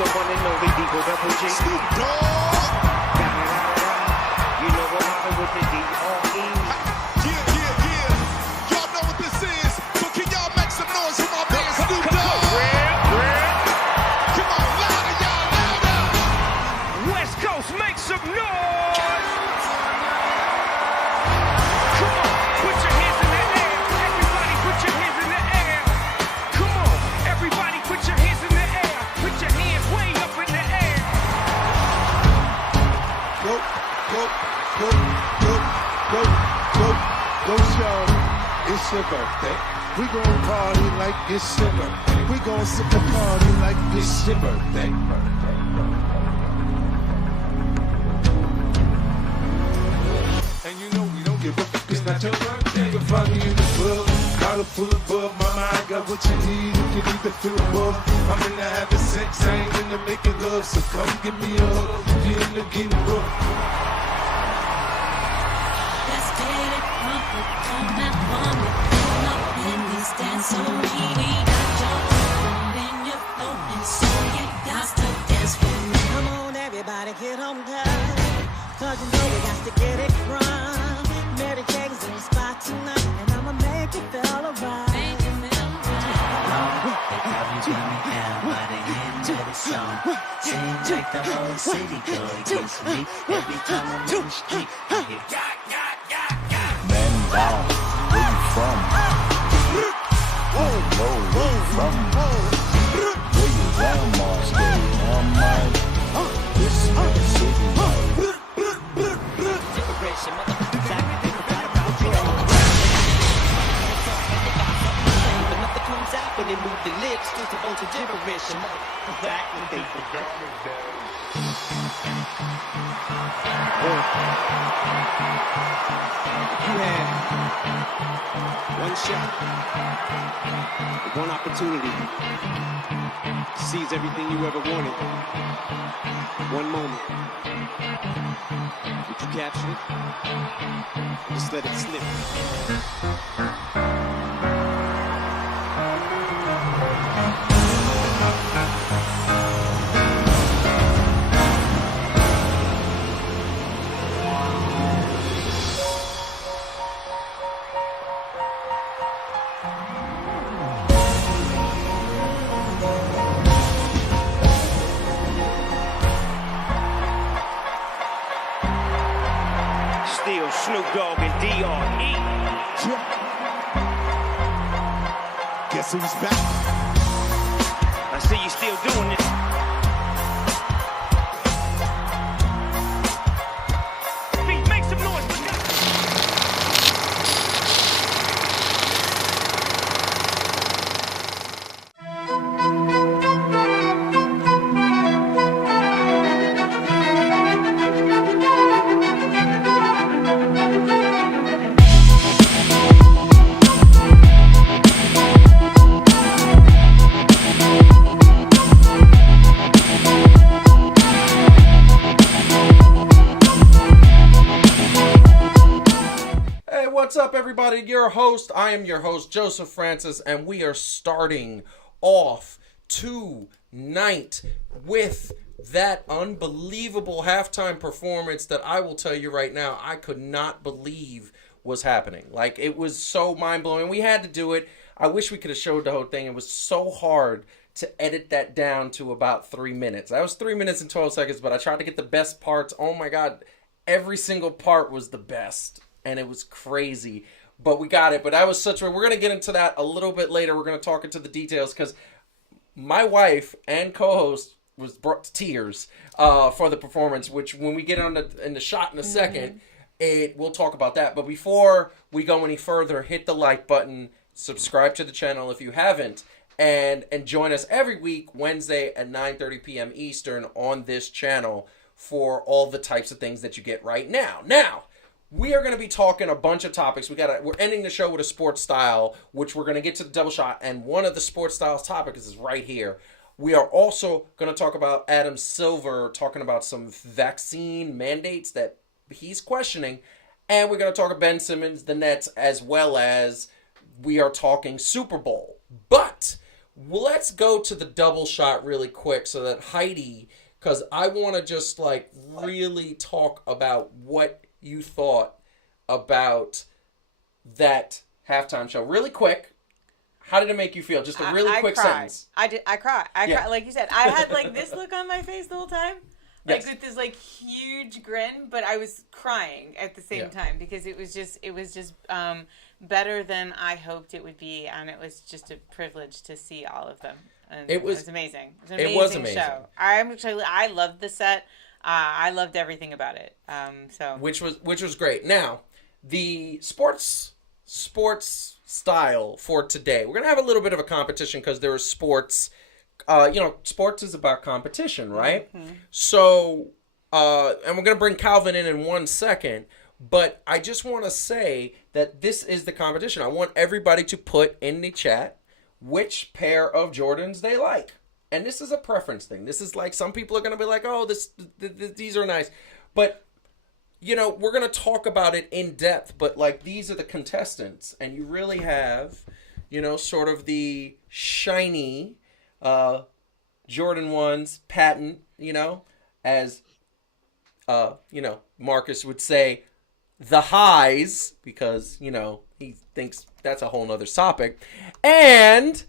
the one and only Digo Double G. Snoop Dogg. You know what happened with the D.R.E. Yeah. Y'all know what this is, so can y'all make some noise for my man Snoop Dogg? Come on, louder, y'all, louder. West Coast, make some noise. Come on, put your hands in the air. Everybody put your hands in the air. Come on, everybody put your hands in the air. Put your hands way up in the air. Go, show. It's your birthday. We gon' party like it's your birthday. We gon' sip the party like it's your birthday. And you know we don't give up. It's not your birthday. You can find me in the club, collar full of bub. Mama, I got what you need if you need to feel above. I'm into having sex, I ain't into making love. So come give me a hug if you're into getting rough. Dance so we got your and you're floating, so you got to dance for me. Come on, everybody, get on down, 'cause you know we got to get it wrong. Mary Jane's in the spot tonight, and I'ma make you feel alright. Make you feel alright. They probably run me down by the end of the song. Seems like the whole city go against me. Every time I'm in the street, I hear Man down, where you from? when they move the lips, just a bunch of gibberish. And back when they forgot. You had one shot, one opportunity to seize everything you ever wanted. One moment. Would you capture it? Just let it slip. Still Snoop Dogg and D.R.E. Guess who's back? I see you still doing it. Make some noise for that. What's up, everybody? I am your host, Joseph Francis, and we are starting off tonight with that unbelievable halftime performance that I will tell you right now, I could not believe was happening. Like, it was so mind-blowing. We had to do it. I wish we could have showed the whole thing. It was so hard to edit that down to about 3 minutes. That was 3 minutes and 12 seconds, but I tried to get the best parts. Oh my God, every single part was the best. And it was crazy, but we got it. But that was we're going to get into that a little bit later. We're going to talk into the details because my wife and co-host was brought to tears for the performance, which when we get in the shot in a second, we'll talk about that. But before we go any further, hit the like button, subscribe to the channel if you haven't, and join us every week, Wednesday at 9:30 p.m. Eastern on this channel for all the types of things that you get right now. Now, we are going to be talking a bunch of topics. We're ending the show with a sports style, which we're going to get to the double shot, and one of the sports styles topics is right here. We are also going to talk about Adam Silver talking about some vaccine mandates that he's questioning, and we're going to talk about Ben Simmons, the Nets, as well as we are talking Super Bowl. But let's go to the double shot really quick so that Heidi, because I want to just like really talk about what you thought about that halftime show. Really quick, how did it make you feel? Just a really quick sentence. I cried. I cried. Like you said, I had like this look on my face the whole time. Like Yes. with this like huge grin, but I was crying at the same time because it was just better than I hoped it would be, and it was just a privilege to see all of them. And it was amazing. It was an amazing show. I loved the set. I loved everything about it. Which was great. Now, the sports style for today. We're gonna have a little bit of a competition because there is sports. Sports is about competition, right? Mm-hmm. So, and we're gonna bring Calvin in 1 second. But I just want to say that this is the competition. I want everybody to put in the chat which pair of Jordans they like. And this is a preference thing. This is like, some people are going to be like, oh, these are nice. But, we're going to talk about it in depth. But, like, these are the contestants. And you really have, sort of the shiny Jordan 1s, patent, as, Marcus would say, the highs, because, he thinks that's a whole nother topic. And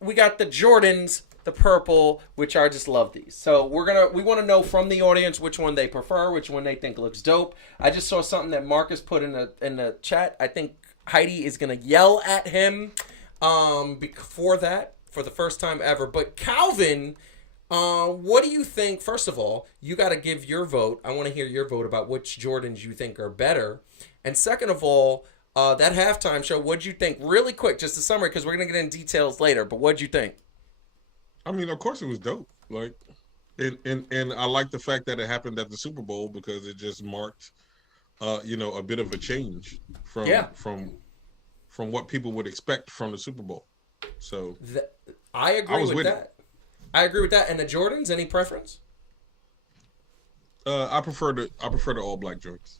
we got the Jordans, the purple, which I just love these. So we want to know from the audience which one they prefer, which one they think looks dope. I just saw something that Marcus put in the chat. I think Heidi is gonna yell at him for that for the first time ever. But Calvin, what do you think? First of all, you got to give your vote. I want to hear your vote about which Jordans you think are better. And second of all, That halftime show, what'd you think? Really quick, just a summary, because we're going to get in details later, but what'd you think? I mean, of course it was dope. Like, and I like the fact that it happened at the Super Bowl because it just marked, a bit of a change from what people would expect from the Super Bowl. So I agree with that. I agree with that. And the Jordans, any preference? I prefer the All Black Jordans.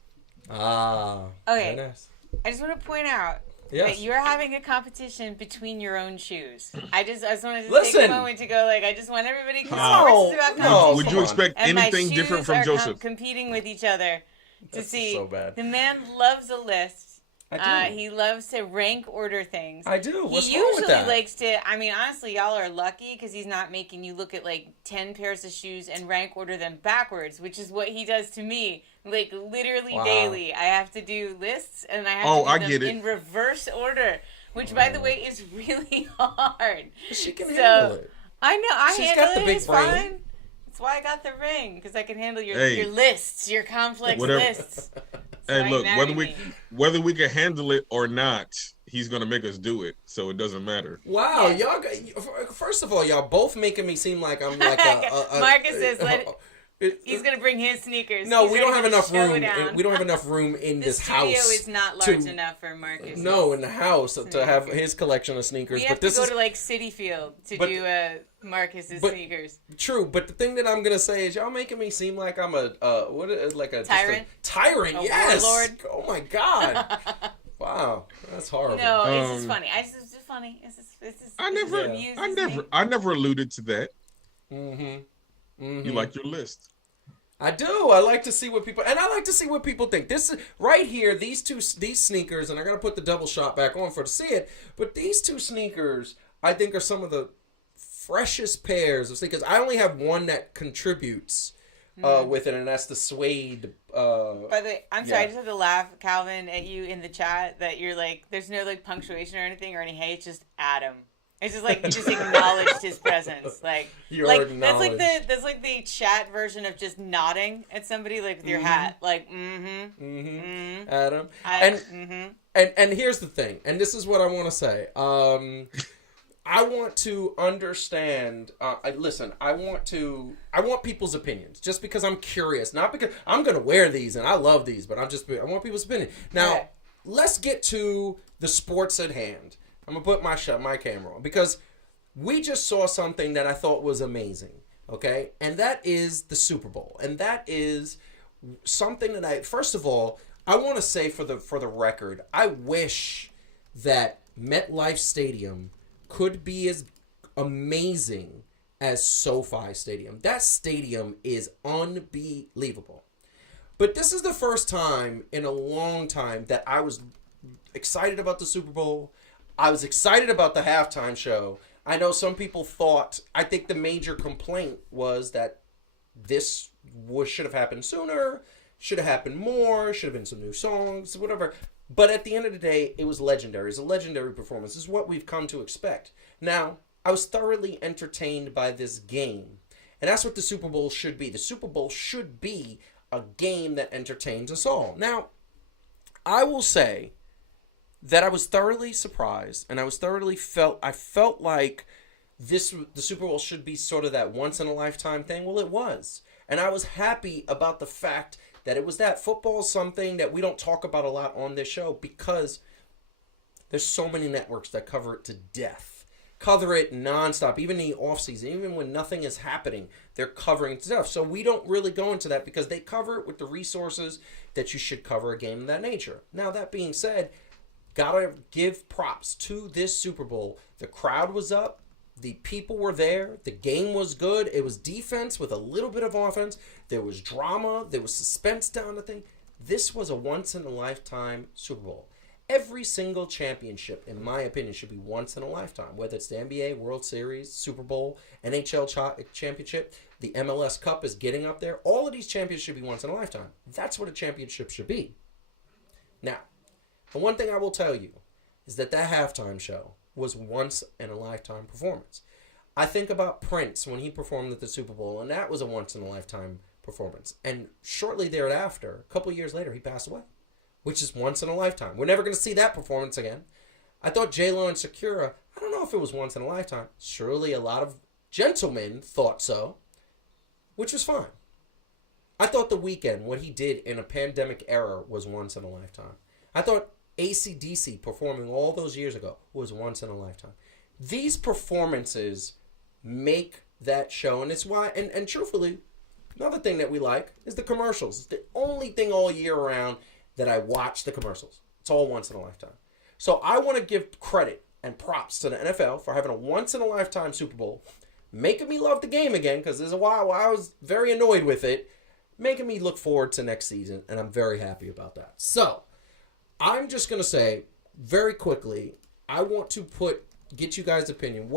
Okay. Very nice. I just want to point out that you're having a competition between your own shoes. I just wanted to take a moment to go, like, I just want everybody to know about competition. Would you expect anything different from Joseph? Competing with each other to see. So bad. The man loves a list. I do. He loves to rank order things. I do. What's he wrong usually with that? likes to. I mean, honestly, y'all are lucky because he's not making you look at like 10 pairs of shoes and rank order them backwards, which is what he does to me. Like literally daily, I have to do lists and I have to do them in reverse order, which by the way is really hard. She can handle it. I know. I She's handle got the it. big It's brain. fine. That's why I got the ring, because I can handle your lists, your complex lists. Hey, look, whether we can handle it or not, he's gonna make us do it, so it doesn't matter. Wow, y'all! First of all, y'all both making me seem like I'm like Marcus says, he's gonna bring his sneakers. No, we don't have enough room. We don't have enough room in this house. The studio is not large enough for Marcus. No, in the house to have his collection of sneakers. We have to go to like City Field to do Marcus's sneakers. True, but the thing that I'm gonna say is y'all making me seem like I'm a tyrant. Tyrant, yes. Warlord. Oh my god. Wow, that's horrible. No, it's just funny. It's just funny. It's just I never alluded to that. Mm-hmm. You like your list. I do. I like to see what people, and I like to see what people think. This is right here. These sneakers, and I'm gonna put the double shot back on for to see it. But these two sneakers, I think, are some of the freshest pairs of sneakers. I only have one that contributes with it, and that's the suede. By the way, I'm sorry. I just have to laugh, Calvin, at you in the chat that you're like, there's no like punctuation or anything or any hey. It's just Adam. It's just like you just acknowledged his presence, like that's like the chat version of just nodding at somebody, like with your hat, like Adam, and here's the thing, and this is what I want to say. I want to understand. Listen, I want people's opinions, just because I'm curious, not because I'm gonna wear these and I love these, but I want people's opinion. Now, let's get to the sports at hand. I'm going to put my camera on because we just saw something that I thought was amazing, okay? And that is the Super Bowl. And that is something that first of all, I want to say for the record, I wish that MetLife Stadium could be as amazing as SoFi Stadium. That stadium is unbelievable. But this is the first time in a long time that I was excited about the Super Bowl. I was excited about the halftime show. I know some people thought, I think the major complaint was that this should have happened sooner, should have happened more, should have been some new songs, whatever. But at the end of the day, it was legendary. It's a legendary performance. This is what we've come to expect. Now, I was thoroughly entertained by this game. And that's what the Super Bowl should be. The Super Bowl should be a game that entertains us all. Now, I will say that I was thoroughly surprised, and I felt like the Super Bowl should be sort of that once in a lifetime thing. Well, it was. And I was happy about the fact that it was that. Football is something that we don't talk about a lot on this show because there's so many networks that cover it to death. Cover it nonstop, even in the offseason, even when nothing is happening, they're covering stuff. So we don't really go into that because they cover it with the resources that you should cover a game of that nature. Now, that being said, gotta give props to this Super Bowl. The crowd was up. The people were there. The game was good. It was defense with a little bit of offense. There was drama. There was suspense down the thing. This was a once-in-a-lifetime Super Bowl. Every single championship, in my opinion, should be once in a lifetime. Whether it's the NBA, World Series, Super Bowl, NHL championship, the MLS Cup is getting up there. All of these championships should be once in a lifetime. That's what a championship should be. Now, the one thing I will tell you is that halftime show was once in a lifetime performance. I think about Prince when he performed at the Super Bowl, and that was a once in a lifetime performance. And shortly thereafter, a couple years later, he passed away. which is once in a lifetime. We're never going to see that performance again. I thought J-Lo and Shakira, I don't know if it was once in a lifetime. Surely a lot of gentlemen thought so, which was fine. I thought The Weeknd, what he did in a pandemic era, was once in a lifetime. I thought AC/DC performing all those years ago was once in a lifetime. These performances make that show, and it's why, and truthfully, another thing that we like is the commercials. It's the only thing all year round that I watch the commercials. It's all once in a lifetime. So I want to give credit and props to the NFL for having a once in a lifetime Super Bowl, making me love the game again, because there's a while where I was very annoyed with it, making me look forward to next season, and I'm very happy about that. So I'm just going to say very quickly, I want to get you guys' opinion.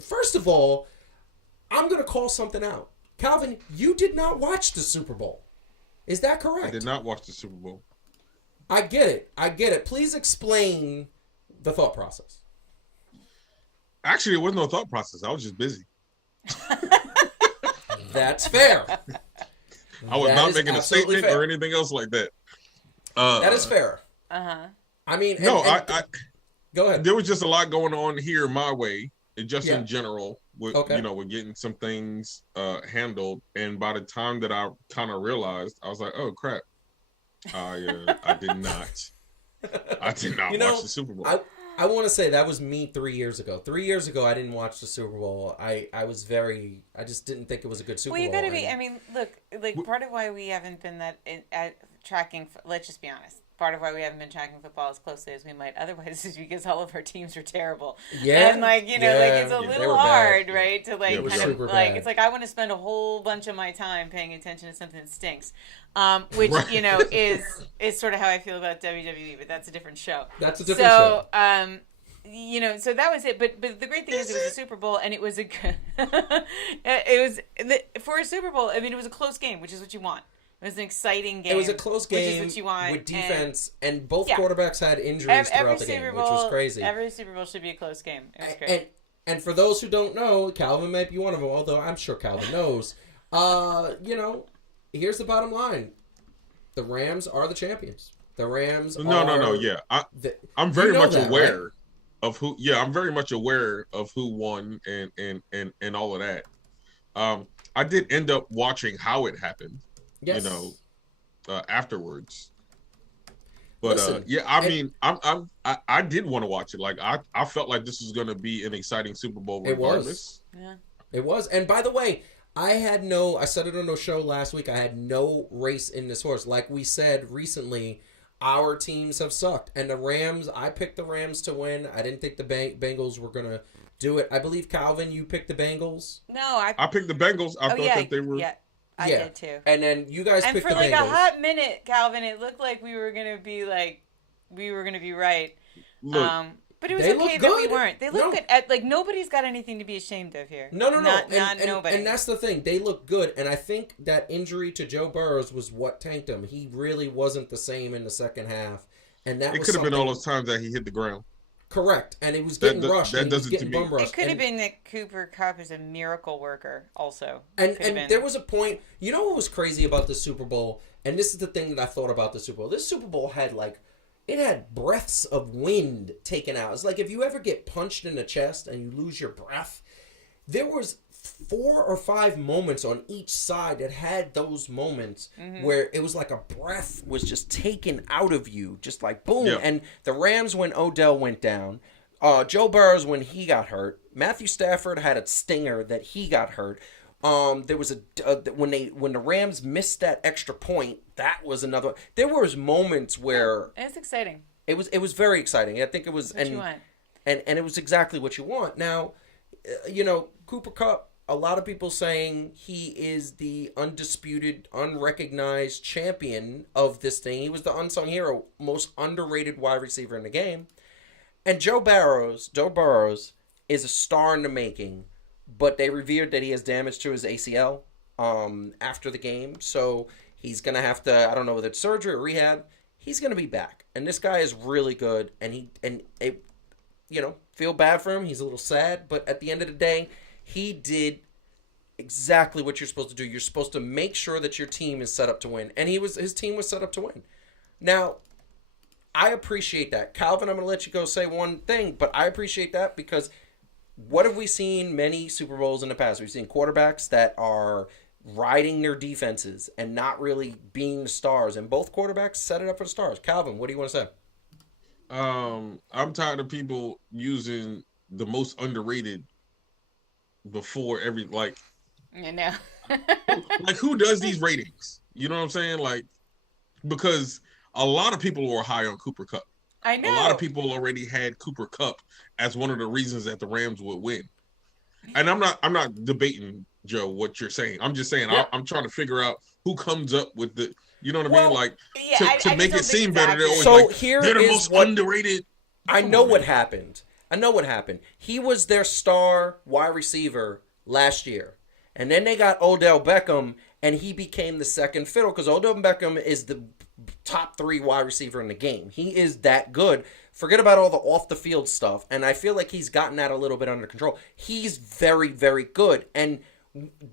First of all, I'm going to call something out. Calvin, you did not watch the Super Bowl. Is that correct? I did not watch the Super Bowl. I get it. Please explain the thought process. Actually, it wasn't no thought process. I was just busy. That's fair. I was not making a statement or anything else like that. That is fair. Uh-huh. I mean, I go ahead. There was just a lot going on here my way, and just in general, with with getting some things handled. And by the time that I kind of realized, I was like, "Oh crap! I did not watch the Super Bowl." I want to say that was me 3 years ago. 3 years ago, I didn't watch the Super Bowl. I just didn't think it was a good Super Bowl. Well, you got to be. I mean, look, like part of why we haven't been at tracking. Let's just be honest. Part of why we haven't been tracking football as closely as we might otherwise is because all of our teams are terrible. Yeah. And it's a little hard, right? To kind of bad. It's like I want to spend a whole bunch of my time paying attention to something that stinks, which is sort of how I feel about WWE, but that's a different show. That's a different show. So that was it. But the great thing is it was a Super Bowl, and it was for a Super Bowl. I mean, it was a close game, which is what you want. It was an exciting game. It was a close game, which is what you want, with defense, and both quarterbacks had injuries throughout the game, which was crazy. Every Super Bowl should be a close game. It was great. And for those who don't know, Calvin might be one of them, although I'm sure Calvin knows. Here's the bottom line. The Rams are the champions. The Rams No, yeah. I'm very much aware of who. Yeah, I'm very much aware of who won and all of that. I did end up watching how it happened. Yes. Afterwards. But listen, I did want to watch it. Like I felt like this was going to be an exciting Super Bowl regardless. It was. And by the way, I said it on the show last week, I had no race in this horse. Like we said recently, our teams have sucked. And the Rams, I picked the Rams to win. I didn't think the Bengals were going to do it. I believe, Calvin, you picked the Bengals. No, I picked the Bengals. I thought that they were... Yeah. I did too. And then you guys picked the Bengals. And for a hot minute, Calvin, it looked like we were gonna be right. Look, but it was okay that we weren't. They look good. Nobody's got anything to be ashamed of here. No. Not nobody. And that's the thing. They look good. And I think that injury to Joe Burrows was what tanked him. He really wasn't the same in the second half. And that could have been all those times that he hit the ground. Correct. And he was getting rushed. He was getting bum rushed. It could have been that Cooper Kupp is a miracle worker also. And there was a point, you know what was crazy about the Super Bowl? And this is the thing that I thought about the Super Bowl. This Super Bowl had it had breaths of wind taken out. It's like if you ever get punched in the chest and you lose your breath, there was 4 or 5 moments on each side that had those moments where it was like a breath was just taken out of you, just like boom. Yeah. And the Rams, when Odell went down, Joe Burrows, when he got hurt, Matthew Stafford had a stinger that he got hurt. There was when the Rams missed that extra point, that was another. There was moments where it's exciting. It was very exciting. I think it was what you want. And it was exactly what you want. Now, Cooper Kupp. A lot of people saying he is the undisputed, unrecognized champion of this thing. He was the unsung hero, most underrated wide receiver in the game. And Joe Burrows is a star in the making, but they revered that he has damage to his ACL after the game. So he's going to have to, I don't know whether it's surgery or rehab, he's going to be back. And this guy is really good, feel bad for him. He's a little sad, but at the end of the day, he did exactly what you're supposed to do. You're supposed to make sure that your team is set up to win. And his team was set up to win. Now, I appreciate that. Calvin, I'm going to let you go say one thing, but I appreciate that because what have we seen many Super Bowls in the past? We've seen quarterbacks that are riding their defenses and not really being the stars, and both quarterbacks set it up for the stars. Calvin, what do you want to say? I'm tired of people using the most underrated before every, like, I know. like, who does these ratings? You know what I'm saying? Like, because a lot of people were high on Cooper Kupp. I know. A lot of people already had Cooper Kupp as one of the reasons that the Rams would win. And I'm not debating, Joe, what you're saying. I'm just saying I'm trying to figure out who comes up with the, you know what I mean? Like, to make it seem better, they're always so like, here they're the is most what, underrated. I know what happened. He was their star wide receiver last year. And then they got Odell Beckham, and he became the second fiddle because Odell Beckham is the top 3 wide receiver in the game. He is that good. Forget about all the off-the-field stuff, and I feel like he's gotten that a little bit under control. He's very, very good, and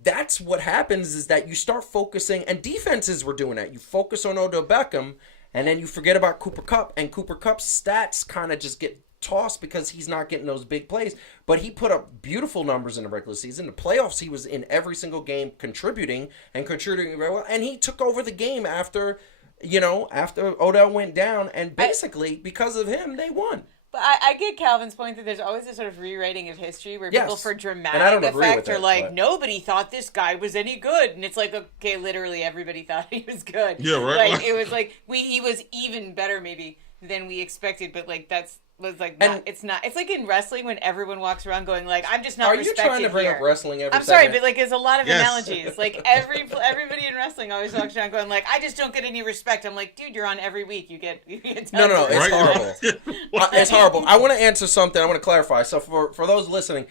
that's what happens is that you start focusing, and defenses were doing that. You focus on Odell Beckham, and then you forget about Cooper Kupp, and Cooper Kupp's stats kind of just get tossed because he's not getting those big plays, but he put up beautiful numbers in the regular season. The playoffs, he was in every single game contributing very well, and he took over the game after Odell went down, and basically because of him, they won. But I get Calvin's point that there's always this sort of rewriting of history where people, for dramatic effect, are like, nobody thought this guy was any good. And it's like, okay, literally everybody thought he was good. Yeah, right. Like, it was like, he was even better maybe than we expected, but like, it's not. It's like in wrestling when everyone walks around going like, I'm just not respected here. Are you trying to bring up wrestling every I'm sorry, but like there's a lot of analogies. Like everybody in wrestling always walks around going like, I just don't get any respect. I'm like, dude, you're on every week. You get No, it's horrible. It's horrible. I want to answer something. I want to clarify. So for those listening,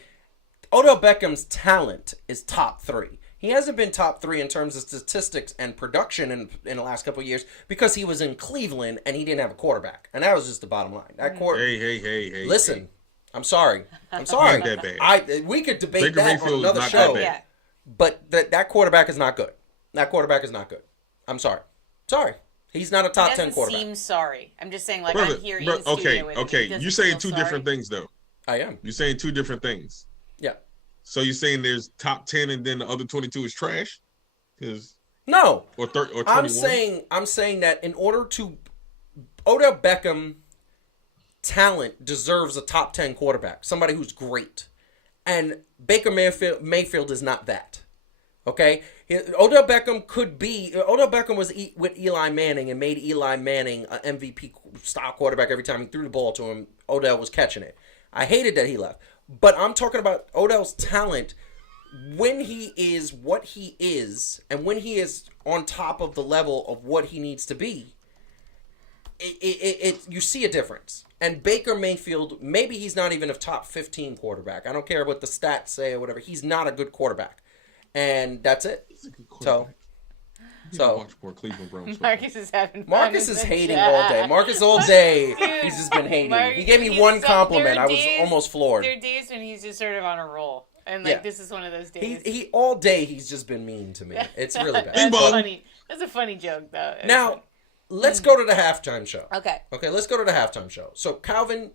Odell Beckham's talent is top 3. He hasn't been top 3 in terms of statistics and production in the last couple of years because he was in Cleveland and he didn't have a quarterback. And that was just the bottom line. Hey. Listen, I'm sorry. Ain't that bad. We could debate that on another show. Yeah. But that quarterback is not good. That quarterback is not good. I'm sorry. He's not a top 10 quarterback. Seem sorry. I'm just saying, like, I'm here in the studio with Okay. You're saying two different things, though. I am. You're saying 2 different things. Yeah. So you're saying there's top 10 and then the other 22 is trash? No. Or 21? I'm saying that in order to Odell Beckham talent deserves a top 10 quarterback, somebody who's great. And Baker Mayfield is not that. Okay? Odell Beckham was with Eli Manning and made Eli Manning an MVP style quarterback every time he threw the ball to him. Odell was catching it. I hated that he left. But I'm talking about Odell's talent when he is what he is and when he is on top of the level of what he needs to be. You see a difference. And Baker Mayfield, maybe he's not even a top 15 quarterback. I don't care what the stats say or whatever. He's not a good quarterback. And that's it. He's a good quarterback. So watch more Cleveland Browns. Marcus is having fun. Marcus is hating all day. Marcus all day, he's just been hating. He gave me one compliment. I was almost floored. There are days when he's just sort of on a roll, and like this is one of those days. He all day he's just been mean to me. It's really bad. That's funny. That's a funny joke though. Now, let's go to the halftime show. Okay, let's go to the halftime show. So Calvin,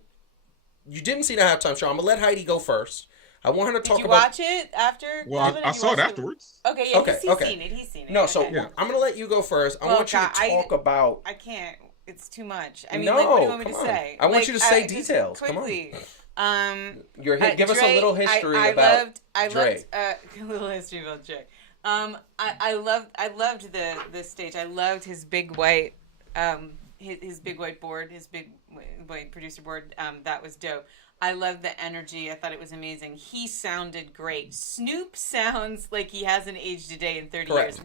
you didn't see the halftime show. I'm gonna let Heidi go first. I want her to talk about... Did you watch it after? Well, I saw it afterwards. Okay, yeah, he's seen it. No, so I'm going to let you go first. I want you to talk about... I can't. It's too much. I mean, what do you want me to say? I want you to say details. Quickly. Come on. Give us a little history about Dre. A little history about Dre. I loved the stage. I loved his big white... his big white board, his big white producer board. That was dope. I loved the energy. I thought it was amazing. He sounded great. Snoop sounds like he hasn't aged a day in 30 years.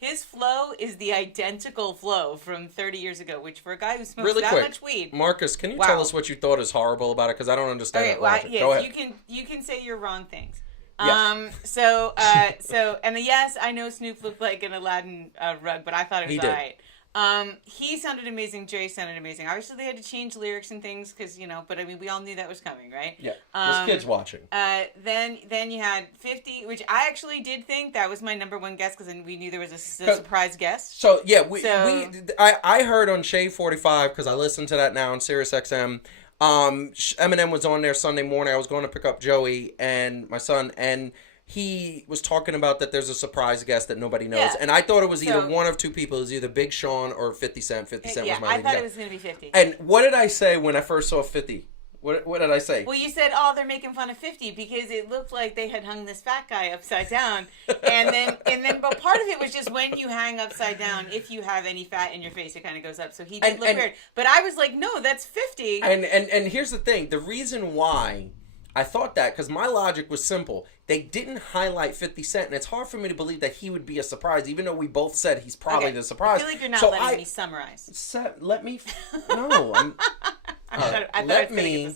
His flow is the identical flow from 30 years ago, which for a guy who smokes much weed. Marcus, can you tell us what you thought is horrible about it? Because I don't understand it. Go ahead. You can say you're wrong things. Yes. So, yes, I know Snoop looked like an Aladdin rug, but I thought it was all right. He sounded amazing. Jay sounded amazing. Obviously, they had to change lyrics and things because, but I mean, we all knew that was coming, right? Yeah. There's kids watching. Then you had 50, which I actually did think that was my number one guess because we knew there was a surprise guest. So, yeah, I heard on Shade 45 because I listened to that now on SiriusXM. Eminem was on there Sunday morning. I was going to pick up Joey and my son, and he was talking about that there's a surprise guest that nobody knows. Yeah. And I thought it was either one of two people. It was either Big Sean or 50 Cent. 50 Cent was my lead I thought guess. it was going to be 50. And what did I say when I first saw 50? What did I say? Well, you said, they're making fun of 50 because it looked like they had hung this fat guy upside down. And then, but part of it was just when you hang upside down, if you have any fat in your face, it kind of goes up. So he did look weird. But I was like, no, that's 50. And here's the thing. The reason why I thought that, because my logic was simple. They didn't highlight 50 Cent, and it's hard for me to believe that he would be a surprise, even though we both said he's probably the surprise. I feel like you're not letting me summarize. Let me... No, I'm... Let me...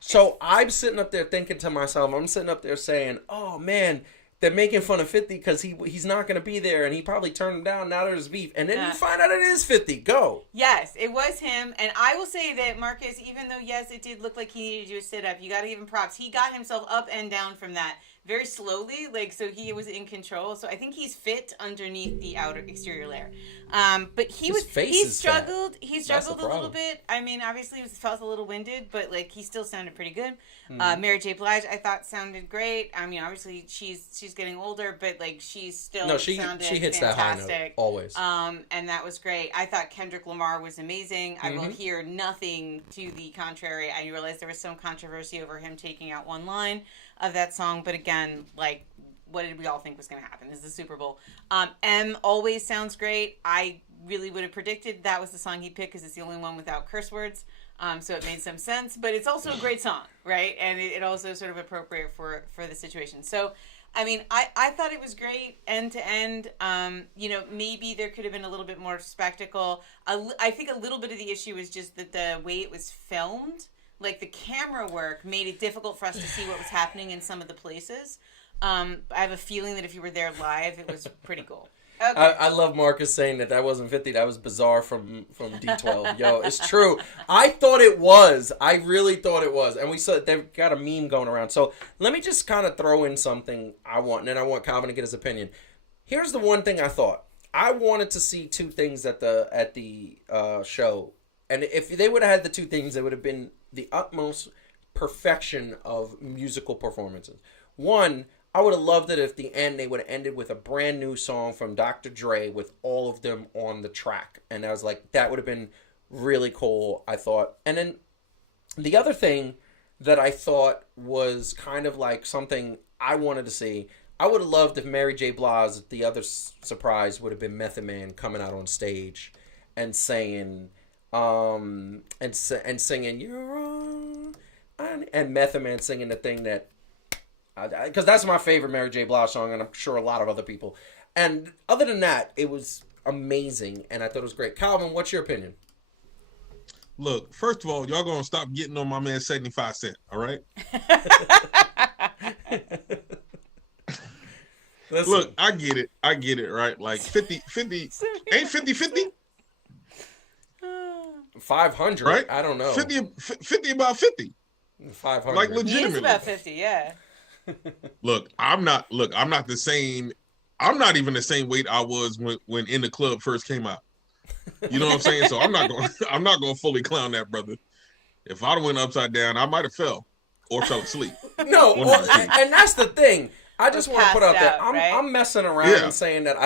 So I'm sitting up there thinking to myself, I'm sitting up there saying, oh, man, they're making fun of 50 because he's not going to be there, and he probably turned him down. Now there's beef. And then you find out it is 50. Go. Yes, it was him. And I will say that Marcus, even though, yes, it did look like he needed to do a sit-up, you got to give him props. He got himself up and down from that very slowly, so he was in control. So I think he's fit underneath the outer exterior layer. But he struggled. He struggled a little bit. I mean, obviously he felt a little winded, but he still sounded pretty good. Mary J. Blige, I thought sounded great. I mean, obviously she's getting older, but she's still sounded she hits fantastic. That high note always. And that was great. I thought Kendrick Lamar was amazing. I will hear nothing to the contrary. I realized there was some controversy over him taking out one line of that song, but again, what did we all think was going to happen? This is the Super Bowl. M always sounds great. I really would have predicted that was the song he picked because it's the only one without curse words. So it made some sense, but it's also a great song, right? And it also sort of appropriate for the situation. So, I mean, I thought it was great end to end. Maybe there could have been a little bit more spectacle. I think a little bit of the issue was just that the way it was filmed, the camera work made it difficult for us to see what was happening in some of the places. I have a feeling that if you were there live, it was pretty cool. Okay. I love Marcus saying that wasn't 50. That was bizarre from D12. Yo, it's true. I thought it was. I really thought it was. And we saw they've got a meme going around. So let me just kind of throw in something I want, and then I want Calvin to get his opinion. Here's the one thing I thought. I wanted to see two things at the show. And if they would have had the two things, it would have been the utmost perfection of musical performances. One, I would have loved it if the end they would have ended with a brand new song from Dr. Dre with all of them on the track. And I was like, that would have been really cool, I thought. And then the other thing that I thought was kind of something I wanted to see, I would have loved if Mary J. Blige, the other surprise, would have been Method Man coming out on stage and saying, and singing, you're on, and Method Man singing the thing that, because that's my favorite Mary J. Blige song, and I'm sure a lot of other people. And other than that, it was amazing, and I thought it was great. Calvin, what's your opinion? Look, first of all, y'all gonna stop getting on my man 75 Cent, all right? Look, I get it, right? 50, ain't 50? 500, right? I don't know. 50 about 50. 500. Legitimately. He is about 50, yeah. Look, I'm not the same. I'm not even the same weight I was when In the Club first came out. You know what I'm saying? So I'm not going to fully clown that brother. If I'd have went upside down, I might have fell or fell asleep. No, and that's the thing. I just want to put out there, I'm messing around and saying that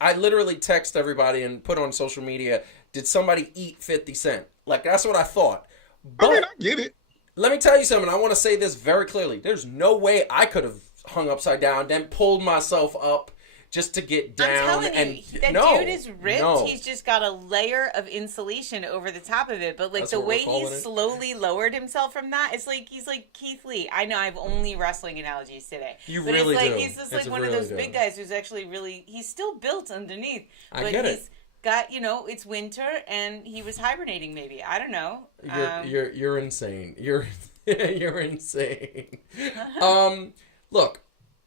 I literally text everybody and put on social media, did somebody eat 50 Cent? That's what I thought. But, I get it. Let me tell you something. I want to say this very clearly. There's no way I could have hung upside down, then pulled myself up just to get down. I'm telling you, that dude is ripped. No. He's just got a layer of insulation over the top of it. But That's the way he slowly lowered himself from that, it's he's like Keith Lee. I know I have only wrestling analogies today. You but really do. He's just one of those big guys who's actually really, he's still built underneath. But I get it. Got, it's winter and he was hibernating maybe. I don't know. You're insane. You're insane. Look,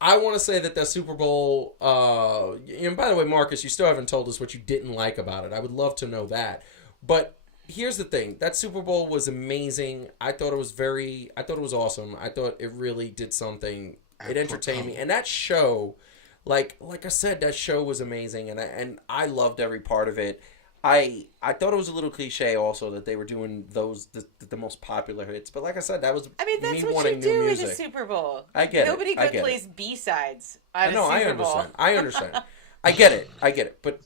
I want to say that the Super Bowl, and by the way, Marcus, you still haven't told us what you didn't like about it. I would love to know that. But here's the thing. That Super Bowl was amazing. I thought it was awesome. I thought it really did something. It entertained me. And that show, like I said, that show was amazing. And I loved every part of it. I thought it was a little cliche also that they were doing the most popular hits, but like I said, that was that's me what wanting you do new with music. a Super Bowl. I get Nobody it. I get plays it. B-sides at a Super Bowl. I understand. I get it. But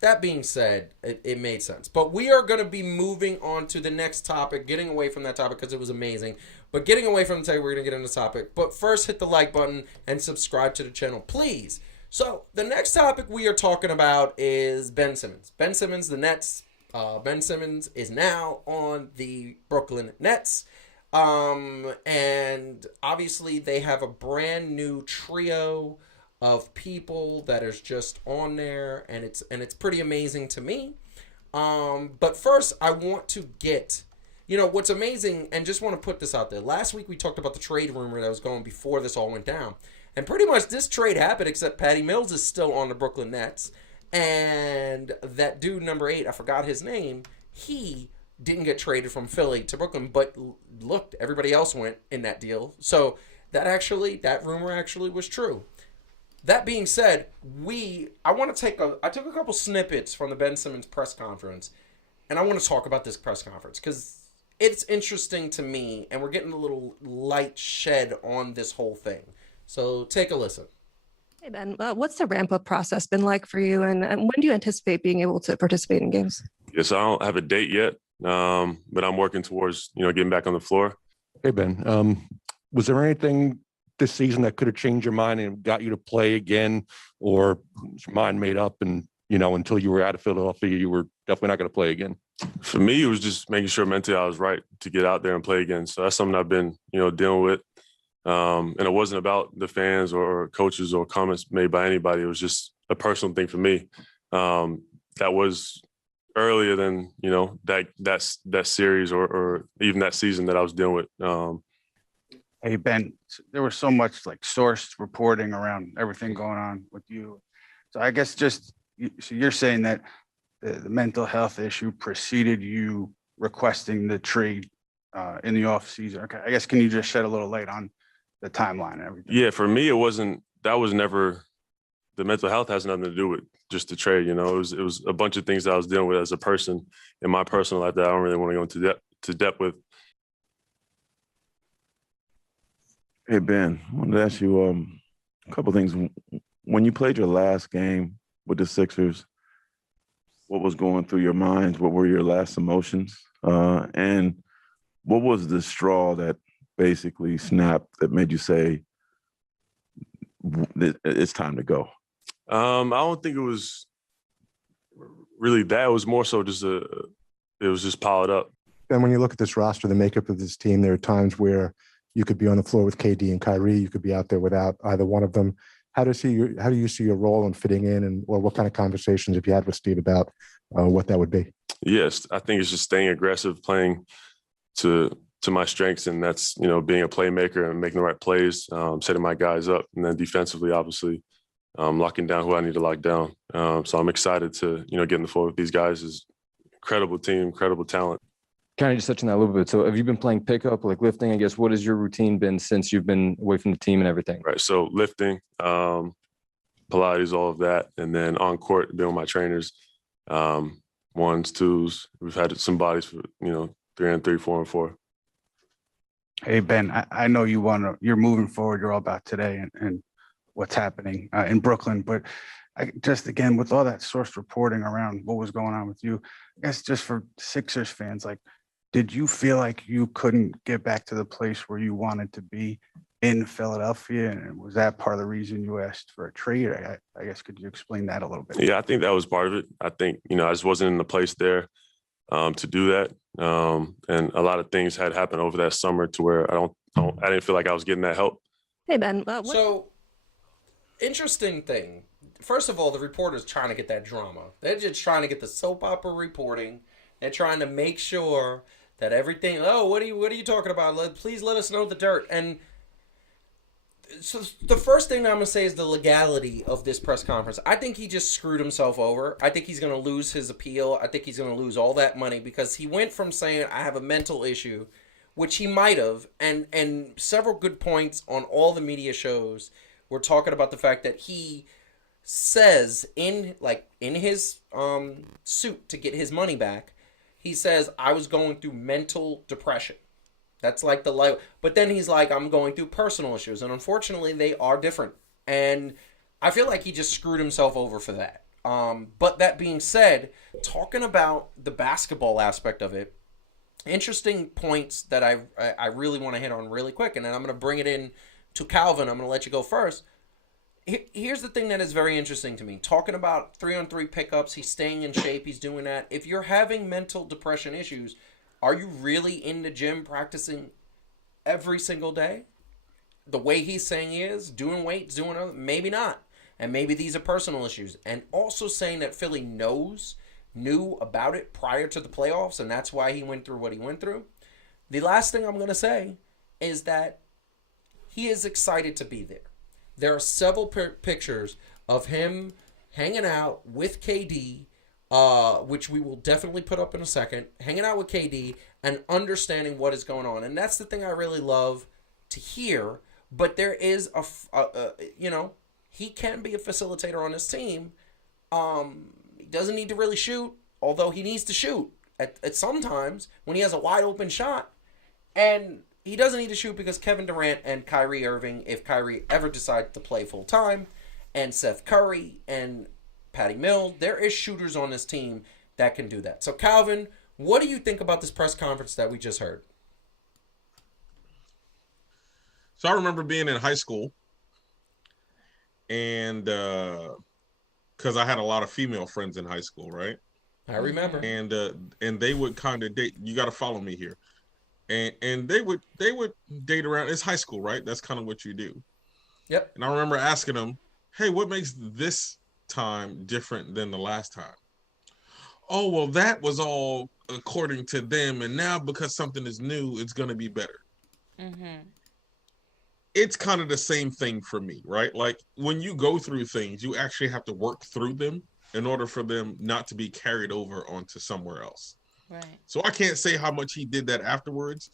that being said, it made sense. But we are going to be moving on to the next topic, getting away from that topic because it was amazing. But getting away from the topic, we're going to get into the topic. But first, hit the like button and subscribe to the channel, please. So, the next topic we are talking about is Ben Simmons. Ben Simmons, the Nets. Ben Simmons is now on the Brooklyn Nets. And obviously they have a brand new trio of people that is just on there. And it's pretty amazing to me. But first, I want to get... what's amazing, and just want to put this out there. Last week we talked about the trade rumor that was going before this all went down. And pretty much this trade happened, except Patty Mills is still on the Brooklyn Nets. And that dude, number 8, I forgot his name, he didn't get traded from Philly to Brooklyn. But look, everybody else went in that deal. So that rumor actually was true. That being said, I took a couple snippets from the Ben Simmons press conference. And I want to talk about this press conference because it's interesting to me. And we're getting a little light shed on this whole thing. So take a listen. Hey, Ben, what's the ramp-up process been like for you, and when do you anticipate being able to participate in games? Yes, I don't have a date yet, but I'm working towards, getting back on the floor. Hey, Ben, was there anything this season that could have changed your mind and got you to play again, or was your mind made up and, until you were out of Philadelphia, you were definitely not going to play again? For me, it was just making sure mentally I was right to get out there and play again. So that's something I've been, dealing with. And it wasn't about the fans or coaches or comments made by anybody. It was just a personal thing for me. That was earlier than, that series or even that season that I was dealing with. Hey, Ben, there was so much sourced reporting around everything going on with you. So I guess so you're saying that the mental health issue preceded you requesting the trade in the off season. Okay, I guess can you just shed a little light on the timeline and everything? Yeah, for me, that was never, the mental health has nothing to do with just the trade. It was a bunch of things that I was dealing with as a person in my personal life that I don't really want to go into depth with. Hey, Ben, I wanted to ask you a couple things. When you played your last game with the Sixers, what was going through your minds? What were your last emotions? And what was the straw that basically snapped that made you say it's time to go? I don't think it was really that. It was more so just it was just piled up. And when you look at this roster, the makeup of this team, there are times where you could be on the floor with KD and Kyrie. You could be out there without either one of them. How do you see your role in fitting in, or what kind of conversations have you had with Steve about what that would be? Yes, I think it's just staying aggressive, playing to my strengths, and that's being a playmaker and making the right plays, setting my guys up, and then defensively, obviously, locking down who I need to lock down. So I'm excited to get in the floor with these guys. Is incredible team, incredible talent. Kind of just touching that a little bit. So have you been playing pickup, lifting? I guess what has your routine been since you've been away from the team and everything? Right. So lifting, Pilates, all of that, and then on court, being with my trainers, 1s, 2s. We've had some bodies for 3-on-3, 4-on-4. Hey, Ben, I know you're moving forward. You're all about today and what's happening in Brooklyn. But again, with all that source reporting around what was going on with you, I guess just for Sixers fans, did you feel like you couldn't get back to the place where you wanted to be in Philadelphia? And was that part of the reason you asked for a trade? I guess, could you explain that a little bit? Yeah, I think that was part of it. I think, I just wasn't in the place there to do that. And a lot of things had happened over that summer to where I didn't feel like I was getting that help. Hey, Ben. So, interesting thing. First of all, the reporter's trying to get that drama. They're just trying to get the soap opera reporting. They're trying to make sure that everything, what are you talking about? Please let us know the dirt. And So the first thing I'm going to say is the legality of this press conference. I think he just screwed himself over. I think he's going to lose his appeal. I think he's going to lose all that money because he went from saying, I have a mental issue, which he might have, and several good points on all the media shows were talking about the fact that he says in his suit to get his money back, he says, I was going through mental depression. That's like the life. But then he's like, I'm going through personal issues. And unfortunately, they are different. And I feel like he just screwed himself over for that. But that being said, talking about the basketball aspect of it, interesting points that I really want to hit on really quick. And then I'm going to bring it in to Calvin. I'm going to let you go first. Here's the thing that is very interesting to me. Talking about 3-on-3 pickups, he's staying in shape, he's doing that. If you're having mental depression issues, are you really in the gym practicing every single day? The way he's saying he is, doing weights, doing other, maybe not. And maybe these are personal issues. And also saying that Philly knew about it prior to the playoffs, and that's why he went through what he went through. The last thing I'm going to say is that he is excited to be there. There are several pictures of him hanging out with KD, which we will definitely put up in a second, hanging out with KD and understanding what is going on. And that's the thing I really love to hear. But there is he can be a facilitator on his team. He doesn't need to really shoot, although he needs to shoot at sometimes when he has a wide open shot. And he doesn't need to shoot because Kevin Durant and Kyrie Irving, if Kyrie ever decides to play full time, and Seth Curry and Patty Mills, there is shooters on this team that can do that. So Calvin, what do you think about this press conference that we just heard? So I remember being in high school, and because I had a lot of female friends in high school, right? I remember. And they would kind of date. You got to follow me here. And they would date around. It's high school, right? That's kind of what you do. Yep. And I remember asking them, "Hey, what makes this time different than the last time?" Oh, well, that was all according to them, and now because something is new, it's going to be better. Mm-hmm. It's kind of the same thing for me, right? Like when you go through things, you actually have to work through them in order for them not to be carried over onto somewhere else. Right. So I can't say how much he did that afterwards,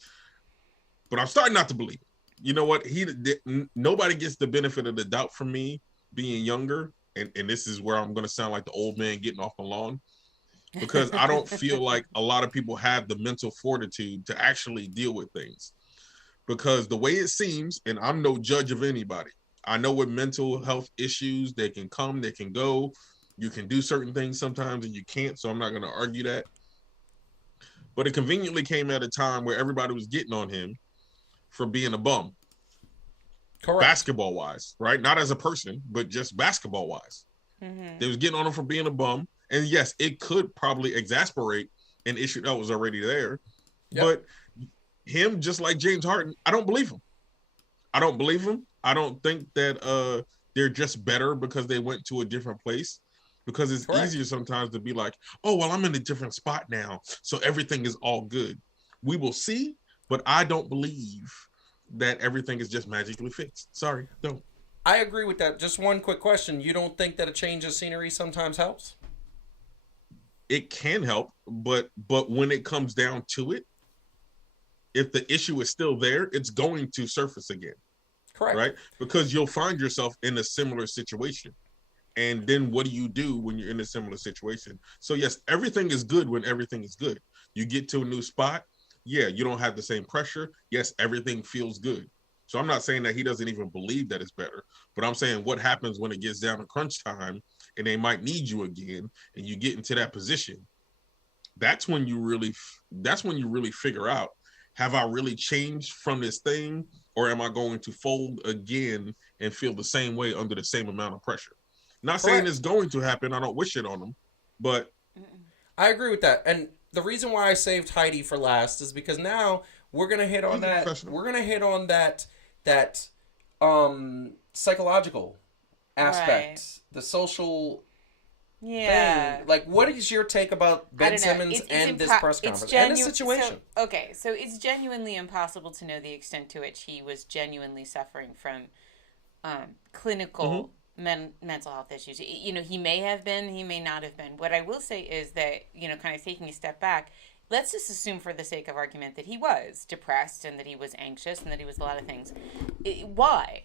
but I'm starting not to believe it. You know what? Nobody gets the benefit of the doubt from me being younger, and this is where I'm going to sound like the old man getting off the lawn, because I don't feel like a lot of people have the mental fortitude to actually deal with things. Because the way it seems, and I'm no judge of anybody, I know with mental health issues, they can come, they can go. You can do certain things sometimes and you can't, so I'm not going to argue that. But it conveniently came at a time where everybody was getting on him for being a bum. Correct. Basketball-wise, right? Not as a person, but just basketball-wise. Mm-hmm. They was getting on him for being a bum. And yes, it could probably exasperate an issue that was already there. Yep. But him, just like James Harden, I don't believe him. I don't believe him. I don't think that they're just better because they went to a different place. Because it's easier sometimes to be like, oh, well, I'm in a different spot now, so everything is all good. We will see, but I don't believe that everything is just magically fixed. Sorry, don't. I agree with that. Just one quick question. You don't think that a change of scenery sometimes helps? It can help, but when it comes down to it, if the issue is still there, it's going to surface again. Correct. Right? Because you'll find yourself in a similar situation. And then what do you do when you're in a similar situation? So yes, everything is good when everything is good. You get to a new spot. Yeah, you don't have the same pressure. Yes, everything feels good. So I'm not saying that he doesn't even believe that it's better, but I'm saying what happens when it gets down to crunch time and they might need you again and you get into that position. That's when you really figure out, have I really changed from this thing, or am I going to fold again and feel the same way under the same amount of pressure? Not saying it's going to happen. I don't wish it on them, but I agree with that. And the reason why I saved Heidi for last is because now we're gonna hit on that. We're gonna hit on that psychological aspect, the social. Yeah. thing. Like, what is your take about Ben Simmons and this press conference and the situation? So it's genuinely impossible to know the extent to which he was genuinely suffering from clinical mental health issues. You know, he may have been, he may not have been. What I will say is that, you know, kind of taking a step back, let's just assume for the sake of argument that he was depressed and that he was anxious and that he was a lot of things. Why?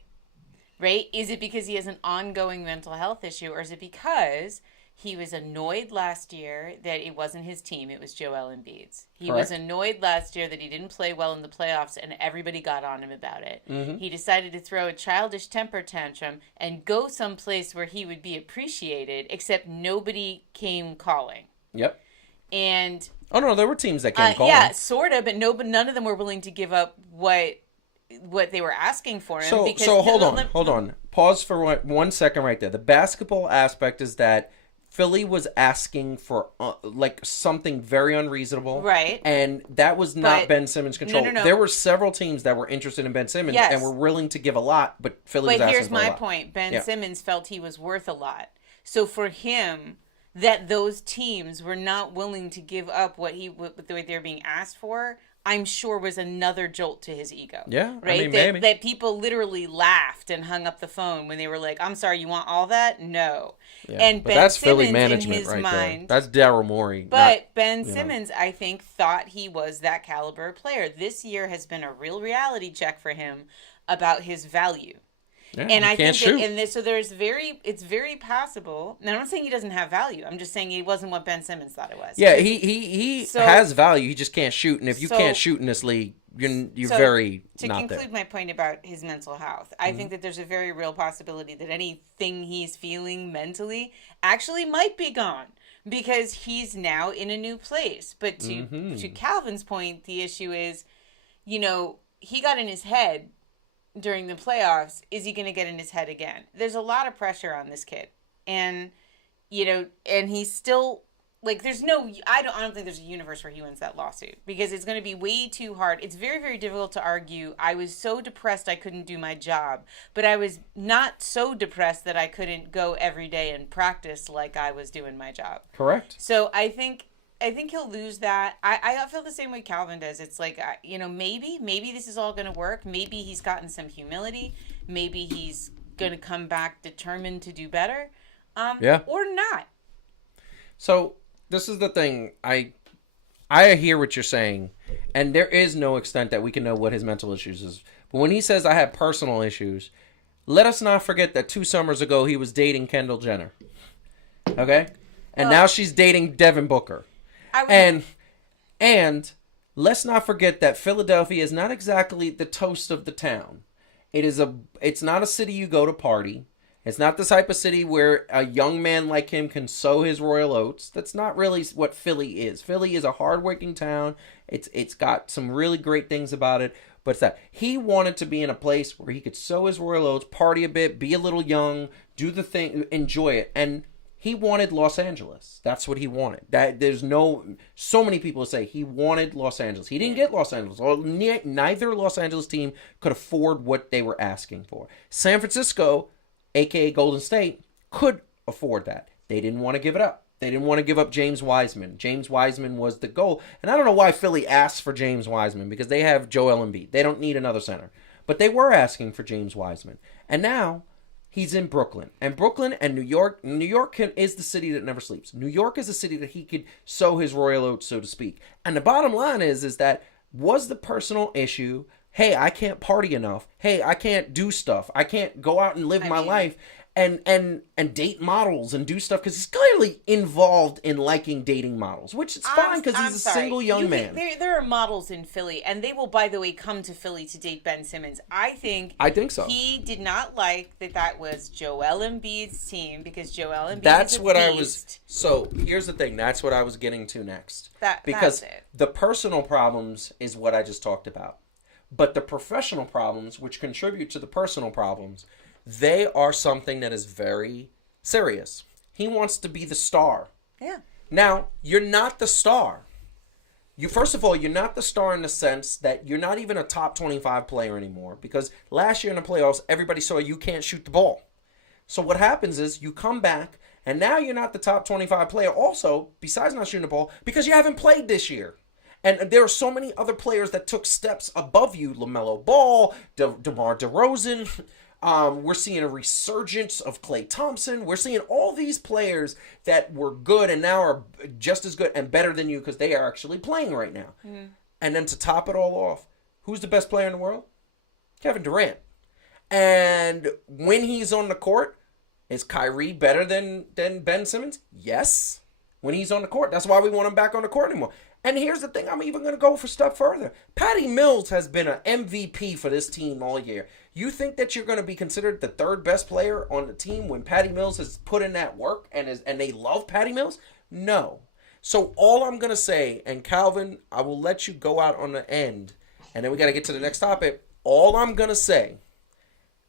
Right? Is it because he has an ongoing mental health issue, or is it because he was annoyed last year that it wasn't his team, it was Joel Embiid's? He was annoyed last year that he didn't play well in the playoffs and everybody got on him about it. He decided to throw a childish temper tantrum and go someplace where he would be appreciated, except nobody came calling. Yep. And oh no, there were teams that came calling. Yeah, sort of, but none of them were willing to give up what they were asking for him. So hold on. Pause for 1 second right there. The basketball aspect is that Philly was asking for like something very unreasonable, right? And that was not Ben Simmons' control. No. There were several teams that were interested in Ben Simmons and were willing to give a lot, but Philly was asking for a lot. But here's my point: Ben Simmons felt he was worth a lot. So for him, that those teams were not willing to give up what the way they were being asked for, I'm sure was another jolt to his ego. Yeah, right. I mean, maybe that people literally laughed and hung up the phone when they were like, "I'm sorry, you want all that?" No. Yeah. And but Ben that's Simmons, Philly management in his right mind, there. That's Daryl Morey. But Ben Simmons, I think, thought he was that caliber player. This year has been a real reality check for him about his value. Yeah, and I think shoot. so it's very possible. And I'm not saying he doesn't have value. I'm just saying he wasn't what Ben Simmons thought it was. Yeah, he has value. He just can't shoot. And if you can't shoot in this league, you're very not there. To conclude my point about his mental health, I think that there's a very real possibility that anything he's feeling mentally actually might be gone because he's now in a new place. But to Calvin's point, the issue is, you know, he got in his head during the playoffs. Is he going to get in his head again? There's a lot of pressure on this kid, and you know, and he's still like, I don't think there's a universe where he wins that lawsuit because it's going to be way too hard. It's very, very difficult to argue. I was so depressed I couldn't do my job, but I was not so depressed that I couldn't go every day and practice like I was doing my job. Correct. So I think he'll lose that. I feel the same way Calvin does. It's like, you know, maybe this is all going to work. Maybe he's gotten some humility. Maybe he's going to come back determined to do better. Or not. So this is the thing. I hear what you're saying, and there is no extent that we can know what his mental issues is. But when he says I have personal issues, let us not forget that 2 summers ago he was dating Kendall Jenner. Okay? And now she's dating Devin Booker. And let's not forget that Philadelphia is not exactly the toast of the town. It's not a city you go to party. It's not the type of city where a young man like him can sow his royal oats. That's not really what Philly is. Philly is a hardworking town. It's got some really great things about it. But it's that he wanted to be in a place where he could sow his royal oats, party a bit, be a little young, do the thing, enjoy it. And he wanted Los Angeles. That's what he wanted. So many people say he wanted Los Angeles. He didn't get Los Angeles. Neither Los Angeles team could afford what they were asking for. San Francisco, aka Golden State, could afford that. They didn't want to give it up. They didn't want to give up James Wiseman. James Wiseman was the goal. And I don't know why Philly asked for James Wiseman, because they have Joel Embiid. They don't need another center. But they were asking for James Wiseman. And now he's in Brooklyn. And Brooklyn and New York is the city that never sleeps. New York is a city that he could sow his royal oats, so to speak. And the bottom line is that was the personal issue, hey, I can't party enough. Hey, I can't do stuff. I can't go out and live my life and date models and do stuff, because he's clearly involved in liking dating models, which is fine because he's a single young man. There are models in Philly, and they will, by the way, come to Philly to date Ben Simmons. I think so. He did not like that was Joel Embiid's team, because Joel Embiid is a beast. So here's the thing. That's what I was getting to next. Because that's it. The personal problems is what I just talked about. But the professional problems, which contribute to the personal problems, they are something that is very serious. He wants to be the star. Yeah. Now, you're not the star. First of all, you're not the star in the sense that you're not even a top 25 player anymore, because last year in the playoffs, everybody saw you can't shoot the ball. So what happens is you come back, and now you're not the top 25 player also, besides not shooting the ball, because you haven't played this year. And there are so many other players that took steps above you. LaMelo Ball, DeMar DeRozan, We're seeing a resurgence of Klay Thompson. We're seeing all these players that were good and now are just as good and better than you because they are actually playing right now. And then to top it all off, who's the best player in the world? Kevin Durant. And when he's on the court, is Kyrie better than Ben Simmons? Yes. When he's on the court. That's why we want him back on the court anymore. And here's the thing, I'm even going to go for a step further. Patty Mills has been an MVP for this team all year. You think that you're going to be considered the third best player on the team when Patty Mills has put in that work and they love Patty Mills? No. So all I'm going to say, and Calvin, I will let you go out on the end, and then we got to get to the next topic. All I'm going to say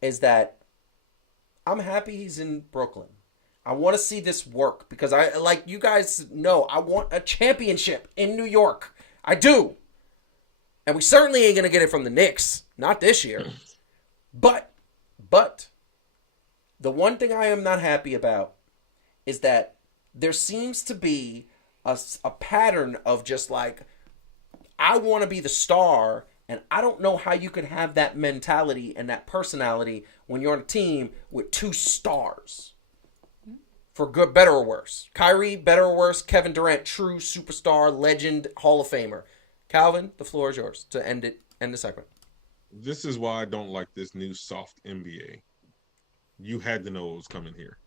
is that I'm happy he's in Brooklyn. I want to see this work because I, like you guys know, I want a championship in New York. I do. And we certainly ain't going to get it from the Knicks. Not this year. But the one thing I am not happy about is that there seems to be a pattern of just like, I want to be the star, and I don't know how you can have that mentality and that personality when you're on a team with two stars. For good, better or worse. Kyrie, better or worse. Kevin Durant, true superstar, legend, Hall of Famer. Calvin, the floor is yours to end the segment. This is why I don't like this new soft NBA. You had to know it was coming here.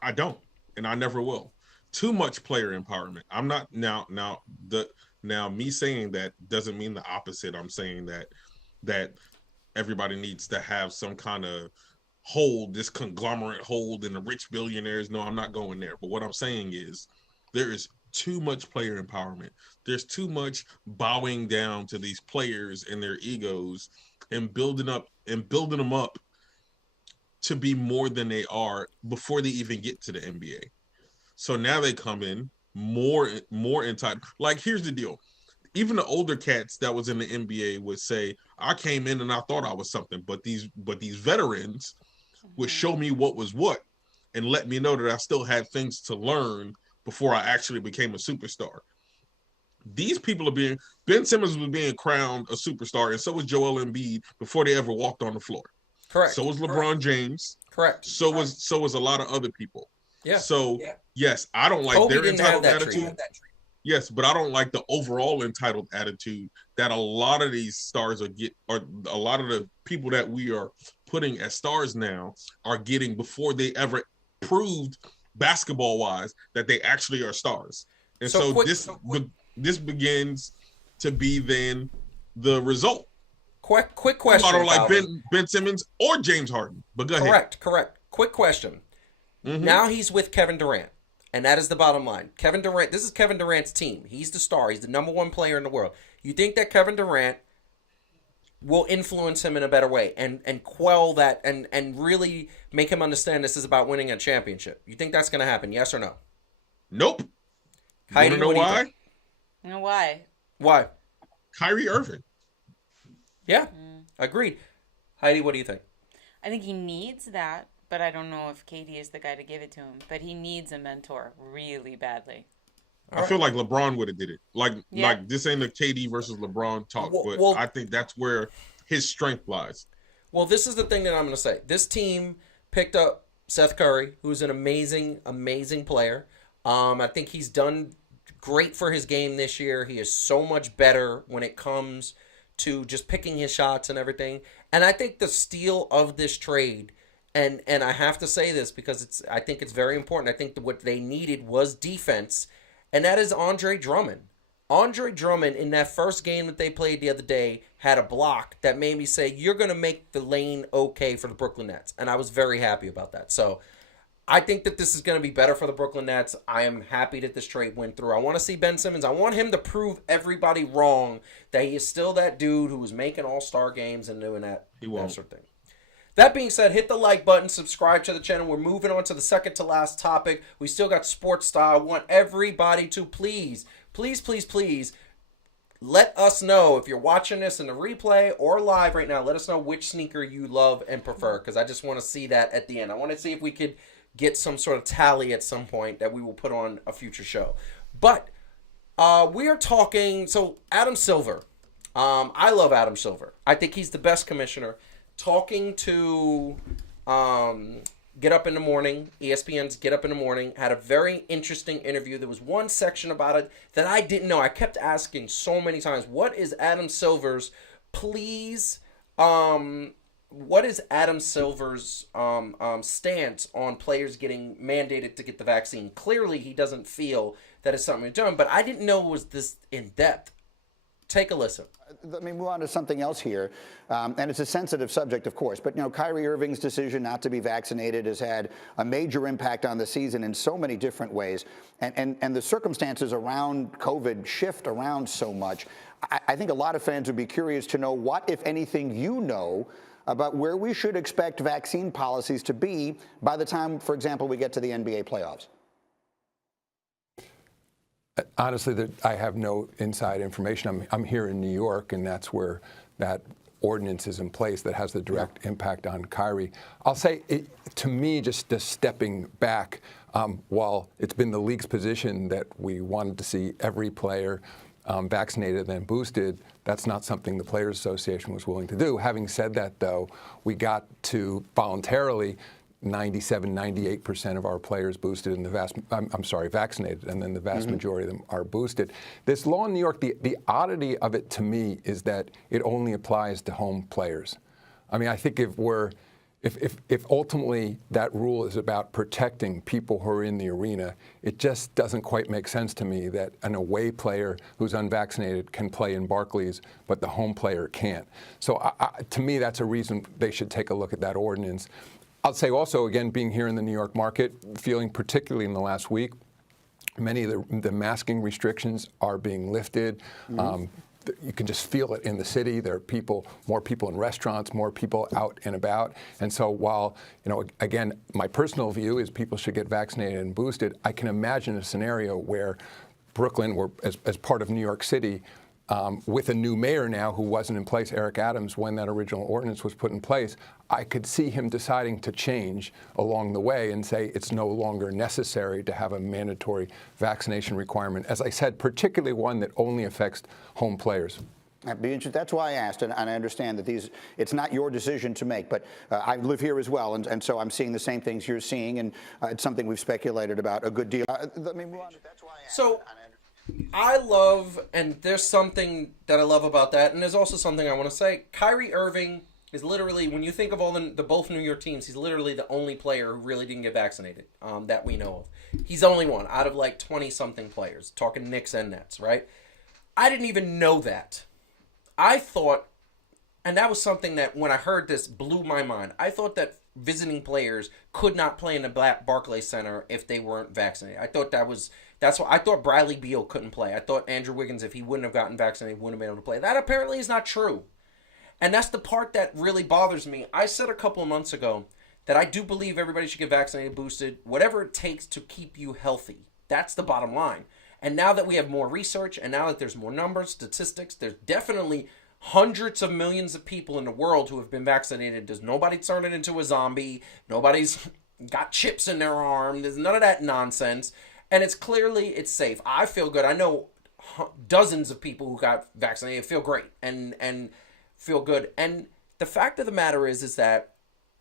I don't, and I never will. Too much player empowerment. I'm not now me saying that doesn't mean the opposite. I'm saying that everybody needs to have some kind of hold, this conglomerate hold in the rich billionaires. No, I'm not going there. But what I'm saying is there is too much player empowerment. There's too much bowing down to these players and their egos and building them up to be more than they are before they even get to the NBA. So now they come in more entitled. Like, here's the deal. Even the older cats that was in the NBA would say, I came in and I thought I was something, but these veterans would show me what was what and let me know that I still had things to learn before I actually became a superstar. These people are Ben Simmons was being crowned a superstar, and so was Joel Embiid before they ever walked on the floor. Correct. So was LeBron James. Correct. So was a lot of other people. Yeah. So yes, I don't like Kobe their didn't have entitled that attitude. treatment. Yes, but I don't like the overall entitled attitude that a lot of these stars or a lot of the people that we are putting as stars now are getting before they ever proved basketball-wise that they actually are stars. And so this begins to be then the result. Quick question. I don't like Ben Simmons or James Harden, but go ahead. Correct. Quick question. Mm-hmm. Now he's with Kevin Durant, and that is the bottom line. Kevin Durant, this is Kevin Durant's team. He's the star. He's the number one player in the world. You think that Kevin Durant will influence him in a better way and quell that and really make him understand this is about winning a championship? You think that's going to happen, yes or no? Nope. Heidi, you want to know why? You know why? Why? Kyrie Irving. Yeah, agreed. Heidi, what do you think? I think he needs that, but I don't know if KD is the guy to give it to him. But he needs a mentor really badly. I feel like LeBron would have did it. Like this ain't a KD versus LeBron talk, but I think that's where his strength lies. Well, this is the thing that I'm going to say. This team picked up Seth Curry, who's an amazing, amazing player. I think he's done great for his game this year. He is so much better when it comes to just picking his shots and everything. And I think the steal of this trade, and I have to say this because I think it's very important. I think that what they needed was defense, and that is Andre Drummond. Andre Drummond, in that first game that they played the other day, had a block that made me say, you're going to make the lane okay for the Brooklyn Nets. And I was very happy about that. So I think that this is going to be better for the Brooklyn Nets. I am happy that this trade went through. I want to see Ben Simmons. I want him to prove everybody wrong that he is still that dude who was making all-star games and doing that sort of thing. That being said, hit the like button, subscribe to the channel. We're moving on to the second to last topic. We still got sports style. I want everybody to please let us know if you're watching this in the replay or live right now. Let us know which sneaker you love and prefer, because I just want to see that at the end. I want to see if we could get some sort of tally at some point that we will put on a future show. But we are talking, so Adam Silver. I love Adam Silver. I think he's the best commissioner. talking to Get Up in the Morning, ESPN's Get Up in the Morning, had a very interesting interview. There was one section about it that I didn't know. I kept asking so many times, what is Adam Silver's stance on players getting mandated to get the vaccine? Clearly, he doesn't feel that it's something to do, but I didn't know it was this in depth. Take a listen. Let me move on to something else here, and it's a sensitive subject, of course. But Kyrie Irving's decision not to be vaccinated has had a major impact on the season in so many different ways, and the circumstances around COVID shift around so much. I think a lot of fans would be curious to know what, if anything, you know about where we should expect vaccine policies to be by the time, for example, we get to the NBA playoffs. Honestly, I have no inside information. I'm here in New York, and that's where that ordinance is in place that has the direct impact on Kyrie. I'll say, to me, just stepping back, while it's been the league's position that we wanted to see every player vaccinated and boosted, that's not something the Players Association was willing to do. Having said that, though, we got to voluntarily 98% of our players boosted, and vaccinated, and then the vast majority of them are boosted. This law in New York, the oddity of it to me is that it only applies to home players. I mean, I think if ultimately that rule is about protecting people who are in the arena, it just doesn't quite make sense to me that an away player who's unvaccinated can play in Barclays, but the home player can't. So to me, that's a reason they should take a look at that ordinance. I'll say also, again, being here in the New York market, feeling particularly in the last week, many of the masking restrictions are being lifted. You can just feel it in the city. There are more people in restaurants, more people out and about. And so while, again, my personal view is people should get vaccinated and boosted, I can imagine a scenario where Brooklyn, as part of New York City, with a new mayor now who wasn't in place, Eric Adams, when that original ordinance was put in place, I could see him deciding to change along the way and say it's no longer necessary to have a mandatory vaccination requirement. As I said, particularly one that only affects home players. That'd be interesting. That's why I asked, and I understand that it's not your decision to make, but I live here as well, and so I'm seeing the same things you're seeing, and it's something we've speculated about a good deal. Let me move on. That's why I asked. So I love, and there's something that I love about that, and there's also something I want to say. Kyrie Irving is literally, when you think of all the both New York teams, he's literally the only player who really didn't get vaccinated that we know of. He's the only one out of like 20-something players, talking Knicks and Nets, right? I didn't even know that. I thought, and that was something that when I heard this blew my mind, I thought that visiting players could not play in the Barclays Center if they weren't vaccinated. I thought that's why I thought Bradley Beal couldn't play. I thought Andrew Wiggins, if he wouldn't have gotten vaccinated, wouldn't have been able to play. That apparently is not true. And that's the part that really bothers me. I said a couple of months ago that I do believe everybody should get vaccinated, boosted, whatever it takes to keep you healthy. That's the bottom line. And now that we have more research, and now that there's more numbers, statistics, there's definitely hundreds of millions of people in the world who have been vaccinated. There's nobody turning into a zombie. Nobody's got chips in their arm. There's none of that nonsense. And it's safe. I feel good. I know dozens of people who got vaccinated feel great and feel good. And the fact of the matter is that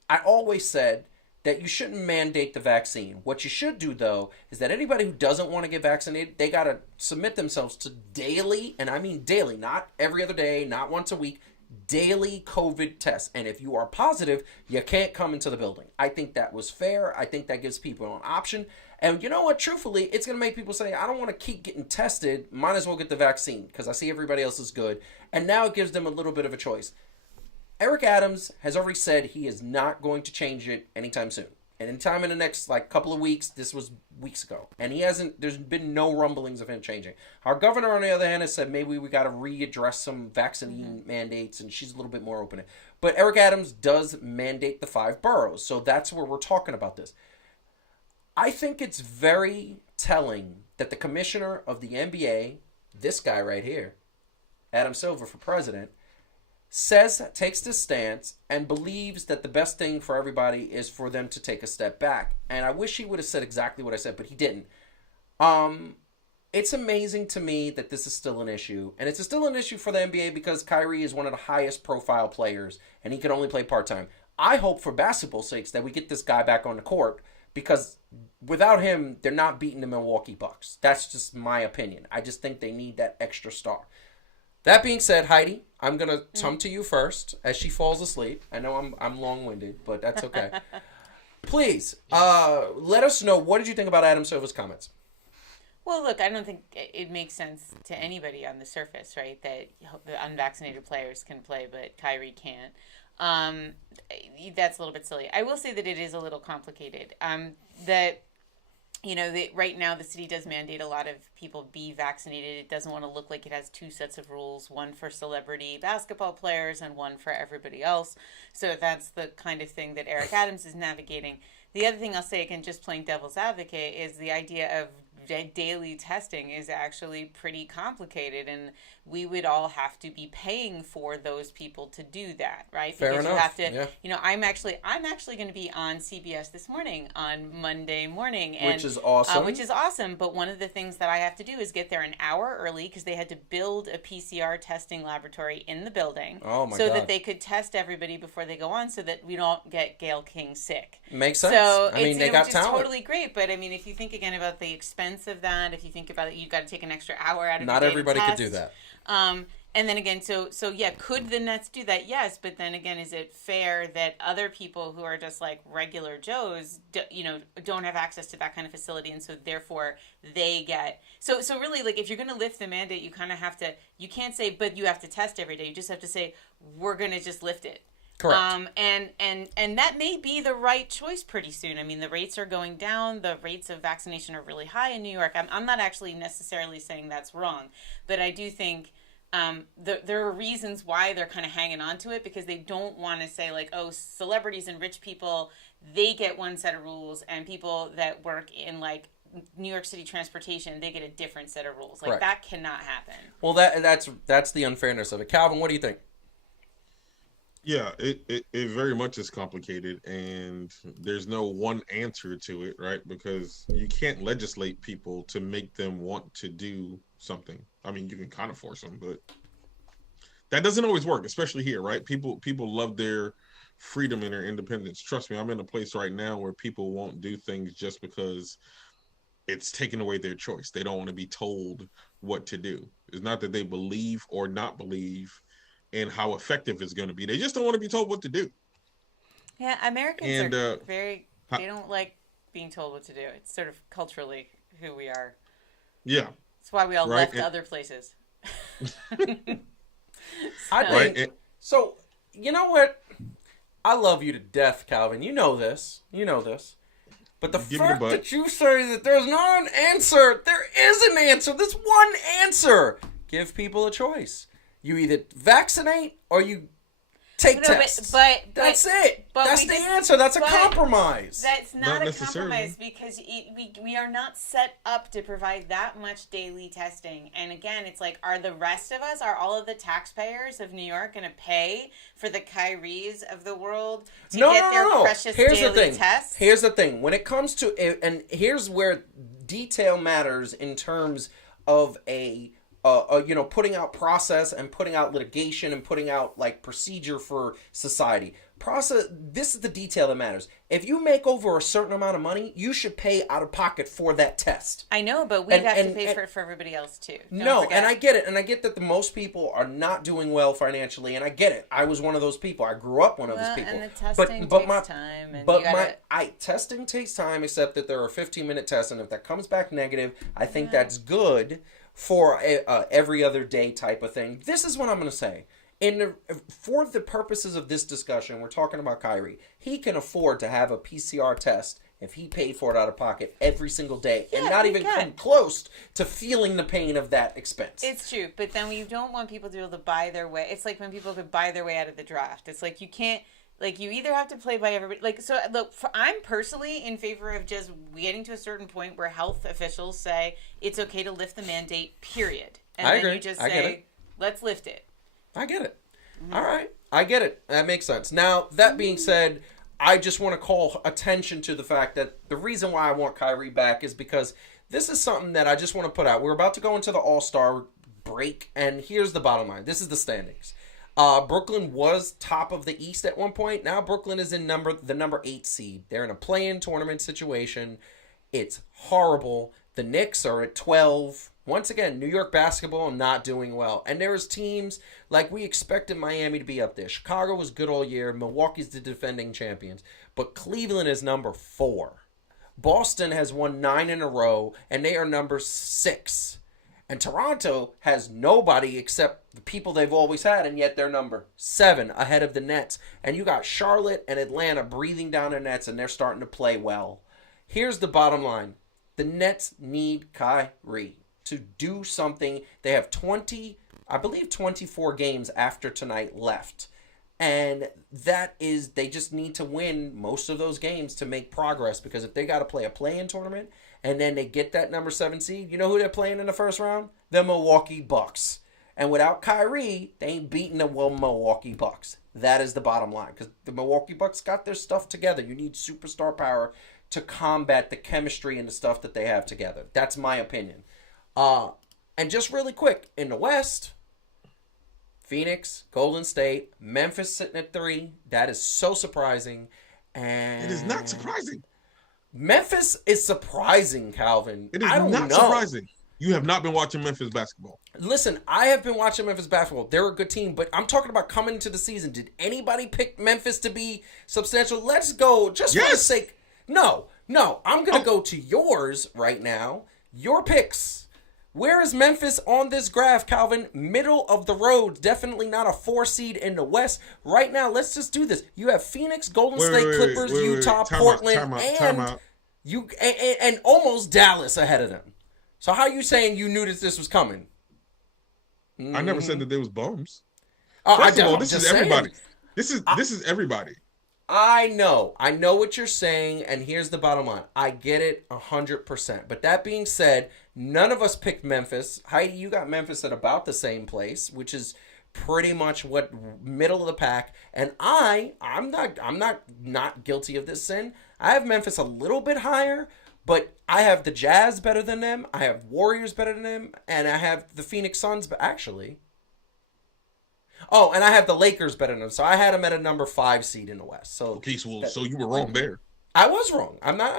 I always said that you shouldn't mandate the vaccine. What you should do, though, is that anybody who doesn't want to get vaccinated, they got to submit themselves to daily, and I mean daily, not every other day, not once a week, daily COVID tests. And if you are positive, you can't come into the building. I think that was fair. I think that gives people an option. And you know what? Truthfully, it's going to make people say, I don't want to keep getting tested. Might as well get the vaccine because I see everybody else is good. And now it gives them a little bit of a choice. Eric Adams has already said he is not going to change it anytime soon. And anytime in the next couple of weeks, this was weeks ago. And there's been no rumblings of him changing. Our governor, on the other hand, has said maybe we got to readdress some vaccine mandates, and she's a little bit more open. But Eric Adams does mandate the 5 boroughs. So that's where we're talking about this. I think it's very telling that the commissioner of the NBA, this guy right here, Adam Silver for president, takes this stance and believes that the best thing for everybody is for them to take a step back. And I wish he would have said exactly what I said, but he didn't. It's amazing to me that this is still an issue. And it's still an issue for the NBA because Kyrie is one of the highest profile players and he can only play part-time. I hope for basketball's sakes that we get this guy back on the court because without him, they're not beating the Milwaukee Bucks. That's just my opinion. I just think they need that extra star. That being said, Heidi, I'm going to come to you first as she falls asleep. I know I'm long-winded, but that's okay. Please, let us know, what did you think about Adam Silver's comments? Well, look, I don't think it makes sense to anybody on the surface, right, that the unvaccinated players can play, but Kyrie can't. That's a little bit silly. I will say that it is a little complicated. That right now the city does mandate a lot of people be vaccinated. It doesn't want to look like it has two sets of rules, one for celebrity basketball players and one for everybody else. So that's the kind of thing that Eric Adams is navigating. The other thing I'll say, again, just playing devil's advocate, is the idea of daily testing is actually pretty complicated, and we would all have to be paying for those people to do that, right? Fair because enough. You have to, yeah. I'm actually going to be on CBS this morning on Monday morning, and, which is awesome. But one of the things that I have to do is get there an hour early because they had to build a PCR testing laboratory in the building, that they could test everybody before they go on, so that we don't get Gayle King sick. Makes sense. So they got talent. It's totally great, but I mean, if you think again about the expense of that, if you think about it, you've got to take an extra hour out of not your day everybody to could test. do that. And then again, so yeah, could the Nets do that? Yes, but then again, is it fair that other people who are just like regular Joes, don't have access to that kind of facility, and so therefore they get so really, like, if you're going to lift the mandate, you kind of have to. You can't say, but you have to test every day. You just have to say, we're going to just lift it. Correct. And that may be the right choice pretty soon. I mean, the rates are going down. The rates of vaccination are really high in New York. I'm not actually necessarily saying that's wrong, but I do think there are reasons why they're kind of hanging on to it, because they don't want to say, like, oh, celebrities and rich people, they get one set of rules, and people that work in, like, New York City transportation, they get a different set of rules. Like, Correct. That cannot happen. Well, that's the unfairness of it. Calvin, what do you think? Yeah, it very much is complicated, and there's no one answer to it, right? Because you can't legislate people to make them want to do something. I mean, you can kind of force them, but that doesn't always work, especially here, right? People love their freedom and their independence. Trust me, I'm in a place right now where people won't do things just because it's taking away their choice. They don't want to be told what to do. It's not that they believe or not believe and how effective it's going to be. They just don't want to be told what to do. Yeah, Americans are they don't like being told what to do. It's sort of culturally who we are. Yeah. That's why we all left other places. I think, so, you know what? I love you to death, Calvin. You know this. But the fact that you say that there's not an answer, there is an answer. There's one answer. Give people a choice. You either vaccinate or you take tests. But that's it. That's the answer. That's a compromise. That's not a compromise, because we are not set up to provide that much daily testing. And again, it's like, are the rest of us, are all of the taxpayers of New York going to pay for the Kyries of the world to get their precious daily tests? Here's the thing. When it comes to, and here's where detail matters in terms of putting out process and putting out litigation and putting out, like, procedure for society. This is the detail that matters. If you make over a certain amount of money, you should pay out of pocket for that test. I know, but we'd have to pay for it for everybody else too. And I get it. And I get that most people are not doing well financially, and I get it. I was one of those people. I grew up one of those people. And the testing takes time. And testing takes time, except that there are 15-minute tests, and if that comes back negative, I think that's good for every other day type of thing. This is what I'm going to say. For the purposes of this discussion, we're talking about Kyrie. He can afford to have a PCR test if he paid for it out of pocket every single day and not even come close to feeling the pain of that expense. It's true, but then we don't want people to be able to buy their way. It's like when people could buy their way out of the draft. It's like you can't. Like, you either have to play by everybody. Like, so, look, I'm personally in favor of just getting to a certain point where health officials say it's okay to lift the mandate, period. And then you just say, let's lift it. I get it. Mm-hmm. All right. I get it. That makes sense. Now, that being said, I just want to call attention to the fact that the reason why I want Kyrie back is because this is something that I just want to put out. We're about to go into the All-Star break, and here's the bottom line. This is the standings. Brooklyn was top of the East at one point. Now Brooklyn is in the number 8 seed. They're in a play-in tournament situation. It's horrible. The Knicks are at 12. Once again, New York basketball not doing well. And there's teams like we expected Miami to be up there. Chicago was good all year. Milwaukee's the defending champions. But Cleveland is number 4. Boston has won 9 in a row, and they are number 6. And Toronto has nobody except the people they've always had, and yet they're number 7 ahead of the Nets. And you got Charlotte and Atlanta breathing down their nets, and they're starting to play well. Here's the bottom line. The Nets need Kyrie to do something. They have 24 games after tonight left. And they just need to win most of those games to make progress, because if they got to play a play-in tournament and then they get that number 7 seed, you know who they're playing in the first round? The Milwaukee Bucks. And without Kyrie, they ain't beating the Milwaukee Bucks. That is the bottom line, because the Milwaukee Bucks got their stuff together. You need superstar power to combat the chemistry and the stuff that they have together. That's my opinion. And just really quick, in the West, Phoenix, Golden State, Memphis sitting at 3. That is so surprising. And it is not surprising. Memphis is surprising, Calvin. It is not surprising. You have not been watching Memphis basketball. Listen, I have been watching Memphis basketball. They're a good team, but I'm talking about coming into the season. Did anybody pick Memphis to be substantial? Let's go. Just for the sake. No. I'm going to go to yours right now. Your picks. Where is Memphis on this graph, Calvin? Middle of the road. Definitely not a 4 seed in the West. Right now, let's just do this. You have Phoenix, Golden State, Clippers, Utah, Portland, and almost Dallas ahead of them. So how are you saying you knew that this was coming? I never said that there was bums. First of all, this is everybody. This is everybody. I know what you're saying, and here's the bottom line. I get it 100%. But that being said, none of us picked Memphis. Heidi, you got Memphis at about the same place, which is pretty much what middle of the pack. And I'm not guilty of this sin. I have Memphis a little bit higher, but I have the Jazz better than them. I have Warriors better than them, and I have the Phoenix Suns, but actually. Oh, and I have the Lakers better than them. So I had them at a number 5 seed in the West. So so you were wrong there. I was wrong. I'm not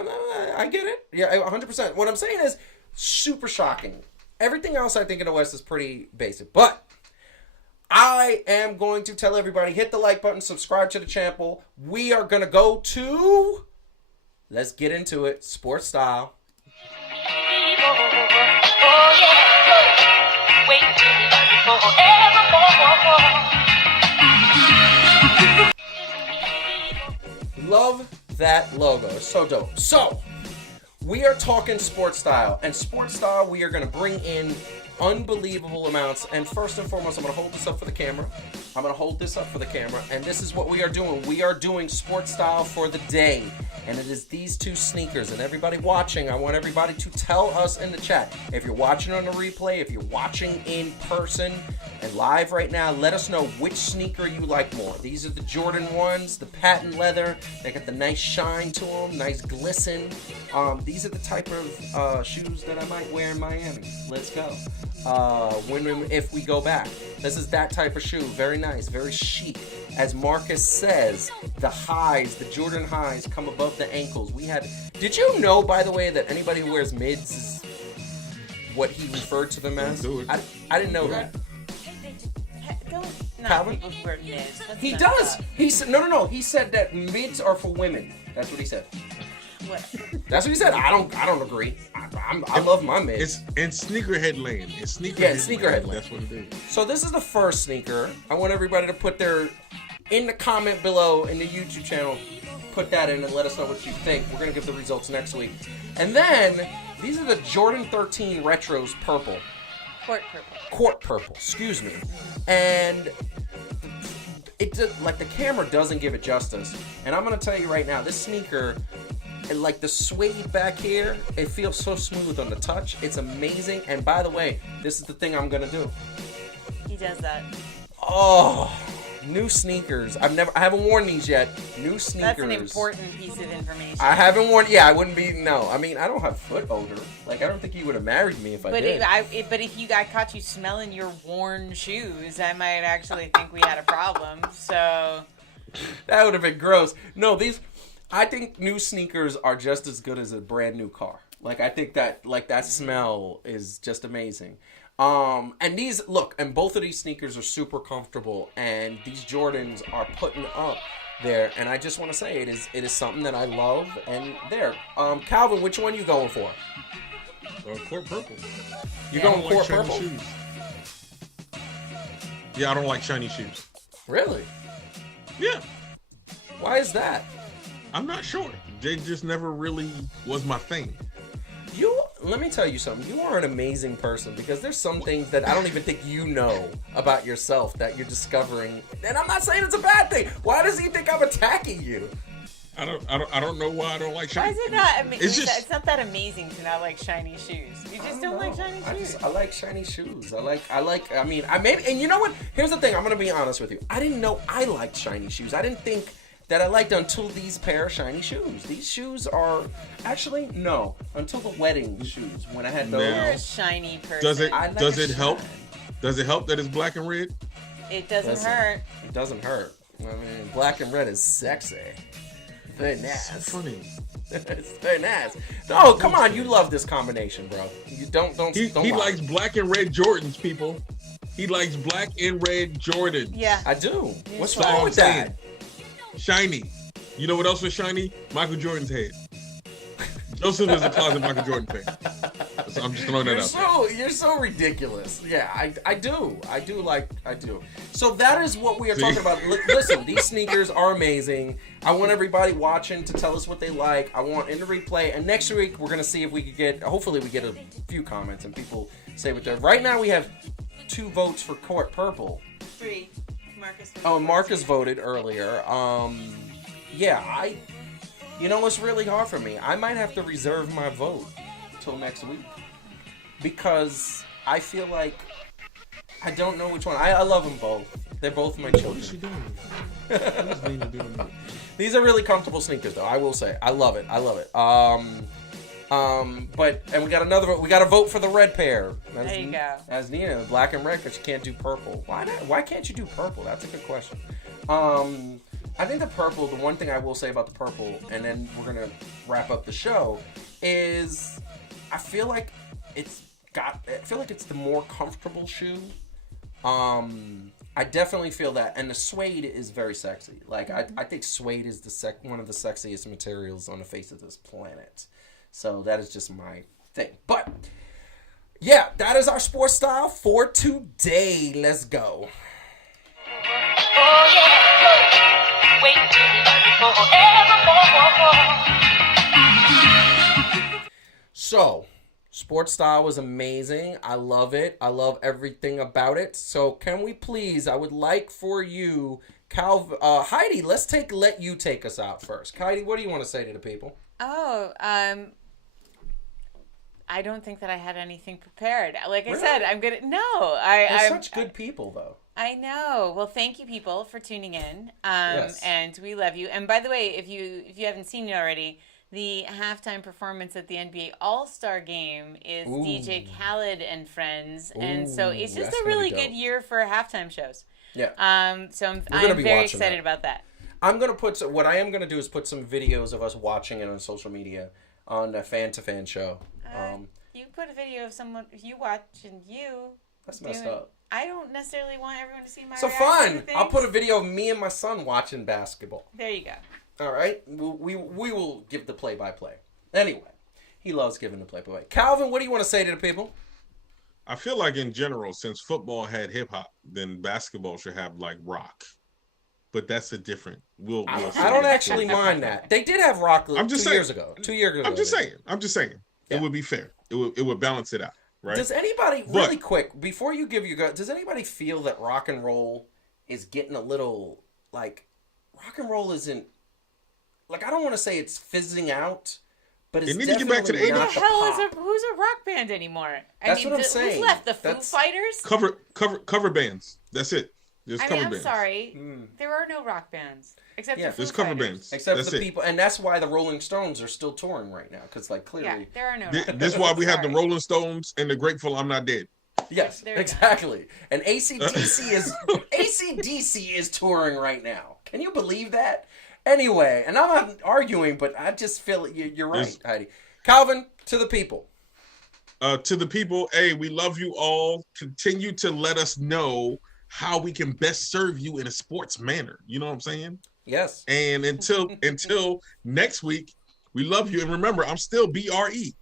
I get it. Yeah, 100%. What I'm saying is super shocking. Everything else I think in the West is pretty basic. But I am going to tell everybody, hit the like button, subscribe to the channel. We are going to go to, let's get into it, SportStyle. Love that logo. It's so dope. So, we are talking SportStyle. And SportStyle, we are going to bring in unbelievable amounts. And first and foremost, I'm going to hold this up for the camera. And this is what we are doing. We are doing SportStyle for the day. And it is these 2 sneakers. And everybody watching, I want everybody to tell us in the chat. If you're watching on the replay, if you're watching in person and live right now, let us know which sneaker you like more. These are the Jordan 1s, the patent leather. They got the nice shine to them, nice glisten. These are the type of shoes that I might wear in Miami. Let's go. If we go back. This is that type of shoe. Very nice, very chic. As Marcus says, the highs, the Jordan highs come above the ankles. Did you know, by the way, that anybody who wears mids is what he referred to them as? I didn't know that. Calvin? He does. He said no. He said that mids are for women. That's what he said. What? That's what he said. I don't agree. I love my mids. It's in sneakerhead land. Sneakerhead land. That's what it is. So this is the first sneaker. I want everybody to put in the comment below in the YouTube channel, put that in and let us know what you think. We're going to give the results next week. And then, these are the Jordan 13 Retros purple. Court purple, excuse me. And the camera doesn't give it justice. And I'm going to tell you right now, this sneaker, like the suede back here, it feels so smooth on the touch. It's amazing. And by the way, this is the thing I'm going to do. He does that. Oh, New sneakers. I haven't worn these yet. New sneakers. That's an important piece of information. I haven't worn. Yeah, I wouldn't be. No, I mean, I don't have foot odor. Like, I don't think you would have married me if I did. But if I caught you smelling your worn shoes, I might actually think we had a problem. So that would have been gross. No, I think new sneakers are just as good as a brand new car. Like, I think that that smell is just amazing. And both of these sneakers are super comfortable, and these Jordans are putting up there. And I just want to say it is something that I love. And there, Calvin, which one are you going for? Court purple. You're going court purple? Shoes. Yeah, I don't like shiny shoes. Really? Yeah. Why is that? I'm not sure. They just never really was my thing. Let me tell you something. You are an amazing person, because there's some things that I don't even think you know about yourself that you're discovering. And I'm not saying it's a bad thing. Why does he think I'm attacking you? I don't know why I don't like shiny. Why is it not? It's not that amazing to not like shiny shoes. You just don't like shiny shoes. I like shiny shoes. And you know what? Here's the thing. I'm gonna be honest with you. I didn't know I liked shiny shoes. I didn't think that I liked until these pair of shiny shoes. These shoes are actually until the wedding shoes when I had those. You're a shiny person. Does it help? Does it help that it's black and red? It doesn't hurt. It doesn't hurt. I mean, black and red is sexy. Very nice. So funny. It's very nice. No, come on, you love this combination, bro. You don't. He likes black and red Jordans, people. He likes black and red Jordans. Yeah, I do. What's wrong with that? Shiny. You know what else was shiny? Michael Jordan's head. Joseph is a closet Michael Jordan fan. So I'm just throwing that out. You're so ridiculous. Yeah, I do. So that is what we are talking about. Listen, these sneakers are amazing. I want everybody watching to tell us what they like. I want in the replay. And next week, we're going to see if we could hopefully we get a few comments and people say what they're. Right now, we have 2 votes for Court Purple. 3. Marcus. Marcus voted earlier. It's really hard for me. I might have to reserve my vote till next week, because I feel like I don't know which one. I love them both. They're both my children. What is she doing? These are really comfortable sneakers, though. I will say, I love it. And we got another vote. We got a vote for the red pair. There you go. As Nina, black and red, because you can't do purple. Why not? Why can't you do purple? That's a good question. I think the purple, the one thing I will say about the purple, and then we're going to wrap up the show, is I feel like it's the more comfortable shoe. I definitely feel that. And the suede is very sexy. Like, I think suede is one of the sexiest materials on the face of this planet. So that is just my thing. But, yeah, that is our sports style for today. Let's go. Oh, yeah. Wait forevermore. So, sports style was amazing. I love it. I love everything about it. So, can we please, I would like for you, Heidi, let you take us out first. Heidi, what do you want to say to the people? I don't think that I had anything prepared. Like I Really? said, I'm gonna. No, They're such good people, though. I know. Well, thank you, people, for tuning in. Yes. And we love you. And by the way, if you haven't seen it already, the halftime performance at the NBA All-Star Game is DJ Khaled and friends, and so it's just a really good year for halftime shows. Yeah. So I'm be very watching excited that. about that. What I am gonna do is put some videos of us watching it on social media on the Fan2Fan show. You put a video of someone you watch and you. That's messed up. I don't necessarily want everyone to see my. So reaction fun! to things. I'll put a video of me and my son watching basketball. There you go. All right, we will give the play-by-play. Anyway, he loves giving the play-by-play. Calvin, what do you want to say to the people? I feel like in general, since football had hip hop, then basketball should have like rock. But that's a different. I don't actually mind that. They did have rock 2 years ago. 2 years ago. I'm just saying. It would be fair. It would balance it out, right? Does anybody, really quick, before you give your, does anybody feel that rock and roll is getting a little, like, rock and roll isn't, like, I don't want to say it's fizzing out, but it's definitely get back to the 80s. not Who the hell who's a rock band anymore? That's what I'm saying. Who's left? The Foo Fighters? Cover bands. That's it. There's I cover mean, I'm bands. sorry. There are no rock bands except for Foo There's cover Fighters. bands. Except That's for the it. people, and that's why the Rolling Stones are still touring right now, because like clearly, Yeah, there are no. This is why we have the Sorry. Rolling Stones and the Grateful I'm Not Dead. Yes, There you go. exactly. And AC/DC is touring right now. Can you believe that? Anyway, and I'm not arguing, but I just feel you're right, Yes. Heidi. Calvin, to the people. To the people, hey, we love you all. Continue to let us know how we can best serve you in a sports manner. You know what I'm saying? Yes. And until next week, we love you. And remember, I'm still BRE.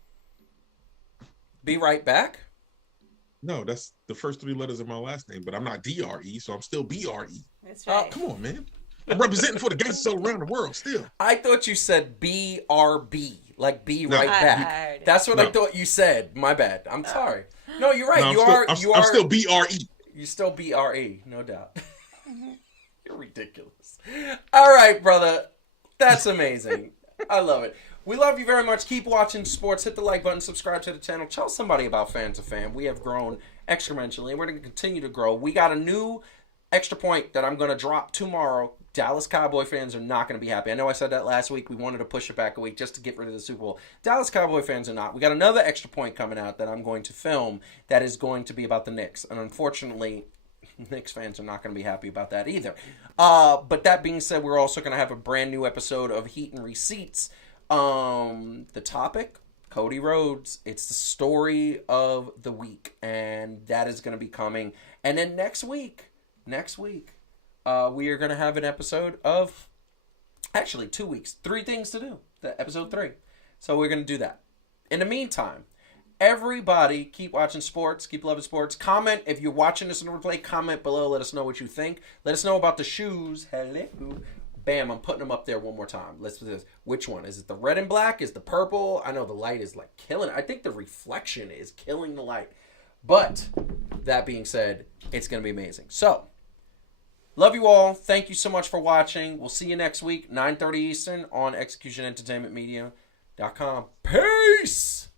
Be right back. No, that's the first 3 letters of my last name, but I'm not DRE, so I'm still BRE. That's right. Oh, come on, man. I'm representing for the gangsters all around the world still. I thought you said BRB, like be No. right back. That's what I thought you said. My bad. I'm sorry. No, you're right. No, I'm still BRE. You still BRE, no doubt. You're ridiculous. All right, brother. That's amazing. I love it. We love you very much. Keep watching sports. Hit the like button. Subscribe to the channel. Tell somebody about Fan2Fan. We have grown exponentially, and we're going to continue to grow. We got a new extra point that I'm going to drop tomorrow. Dallas Cowboy fans are not going to be happy. I know I said that last week. We wanted to push it back a week just to get rid of the Super Bowl. Dallas Cowboy fans are not. We got another extra point coming out that I'm going to film that is going to be about the Knicks. And unfortunately, Knicks fans are not going to be happy about that either. But that being said, we're also going to have a brand new episode of Heat and Receipts. The topic, Cody Rhodes. It's the story of the week. And that is going to be coming. And then next week, we are going to have an episode of, actually 2 weeks, 3 things to do, the episode 3. So we're going to do that. In the meantime, everybody keep watching sports, keep loving sports. Comment, if you're watching this in replay, comment below, let us know what you think. Let us know about the shoes. Hello. Bam, I'm putting them up there one more time. Let's do this. Which one? Is it the red and black? Is the purple? I know the light is like killing it. I think the reflection is killing the light. But that being said, it's going to be amazing. So, love you all. Thank you so much for watching. We'll see you next week, 9:30 Eastern on executionentertainmentmedia.com. Peace!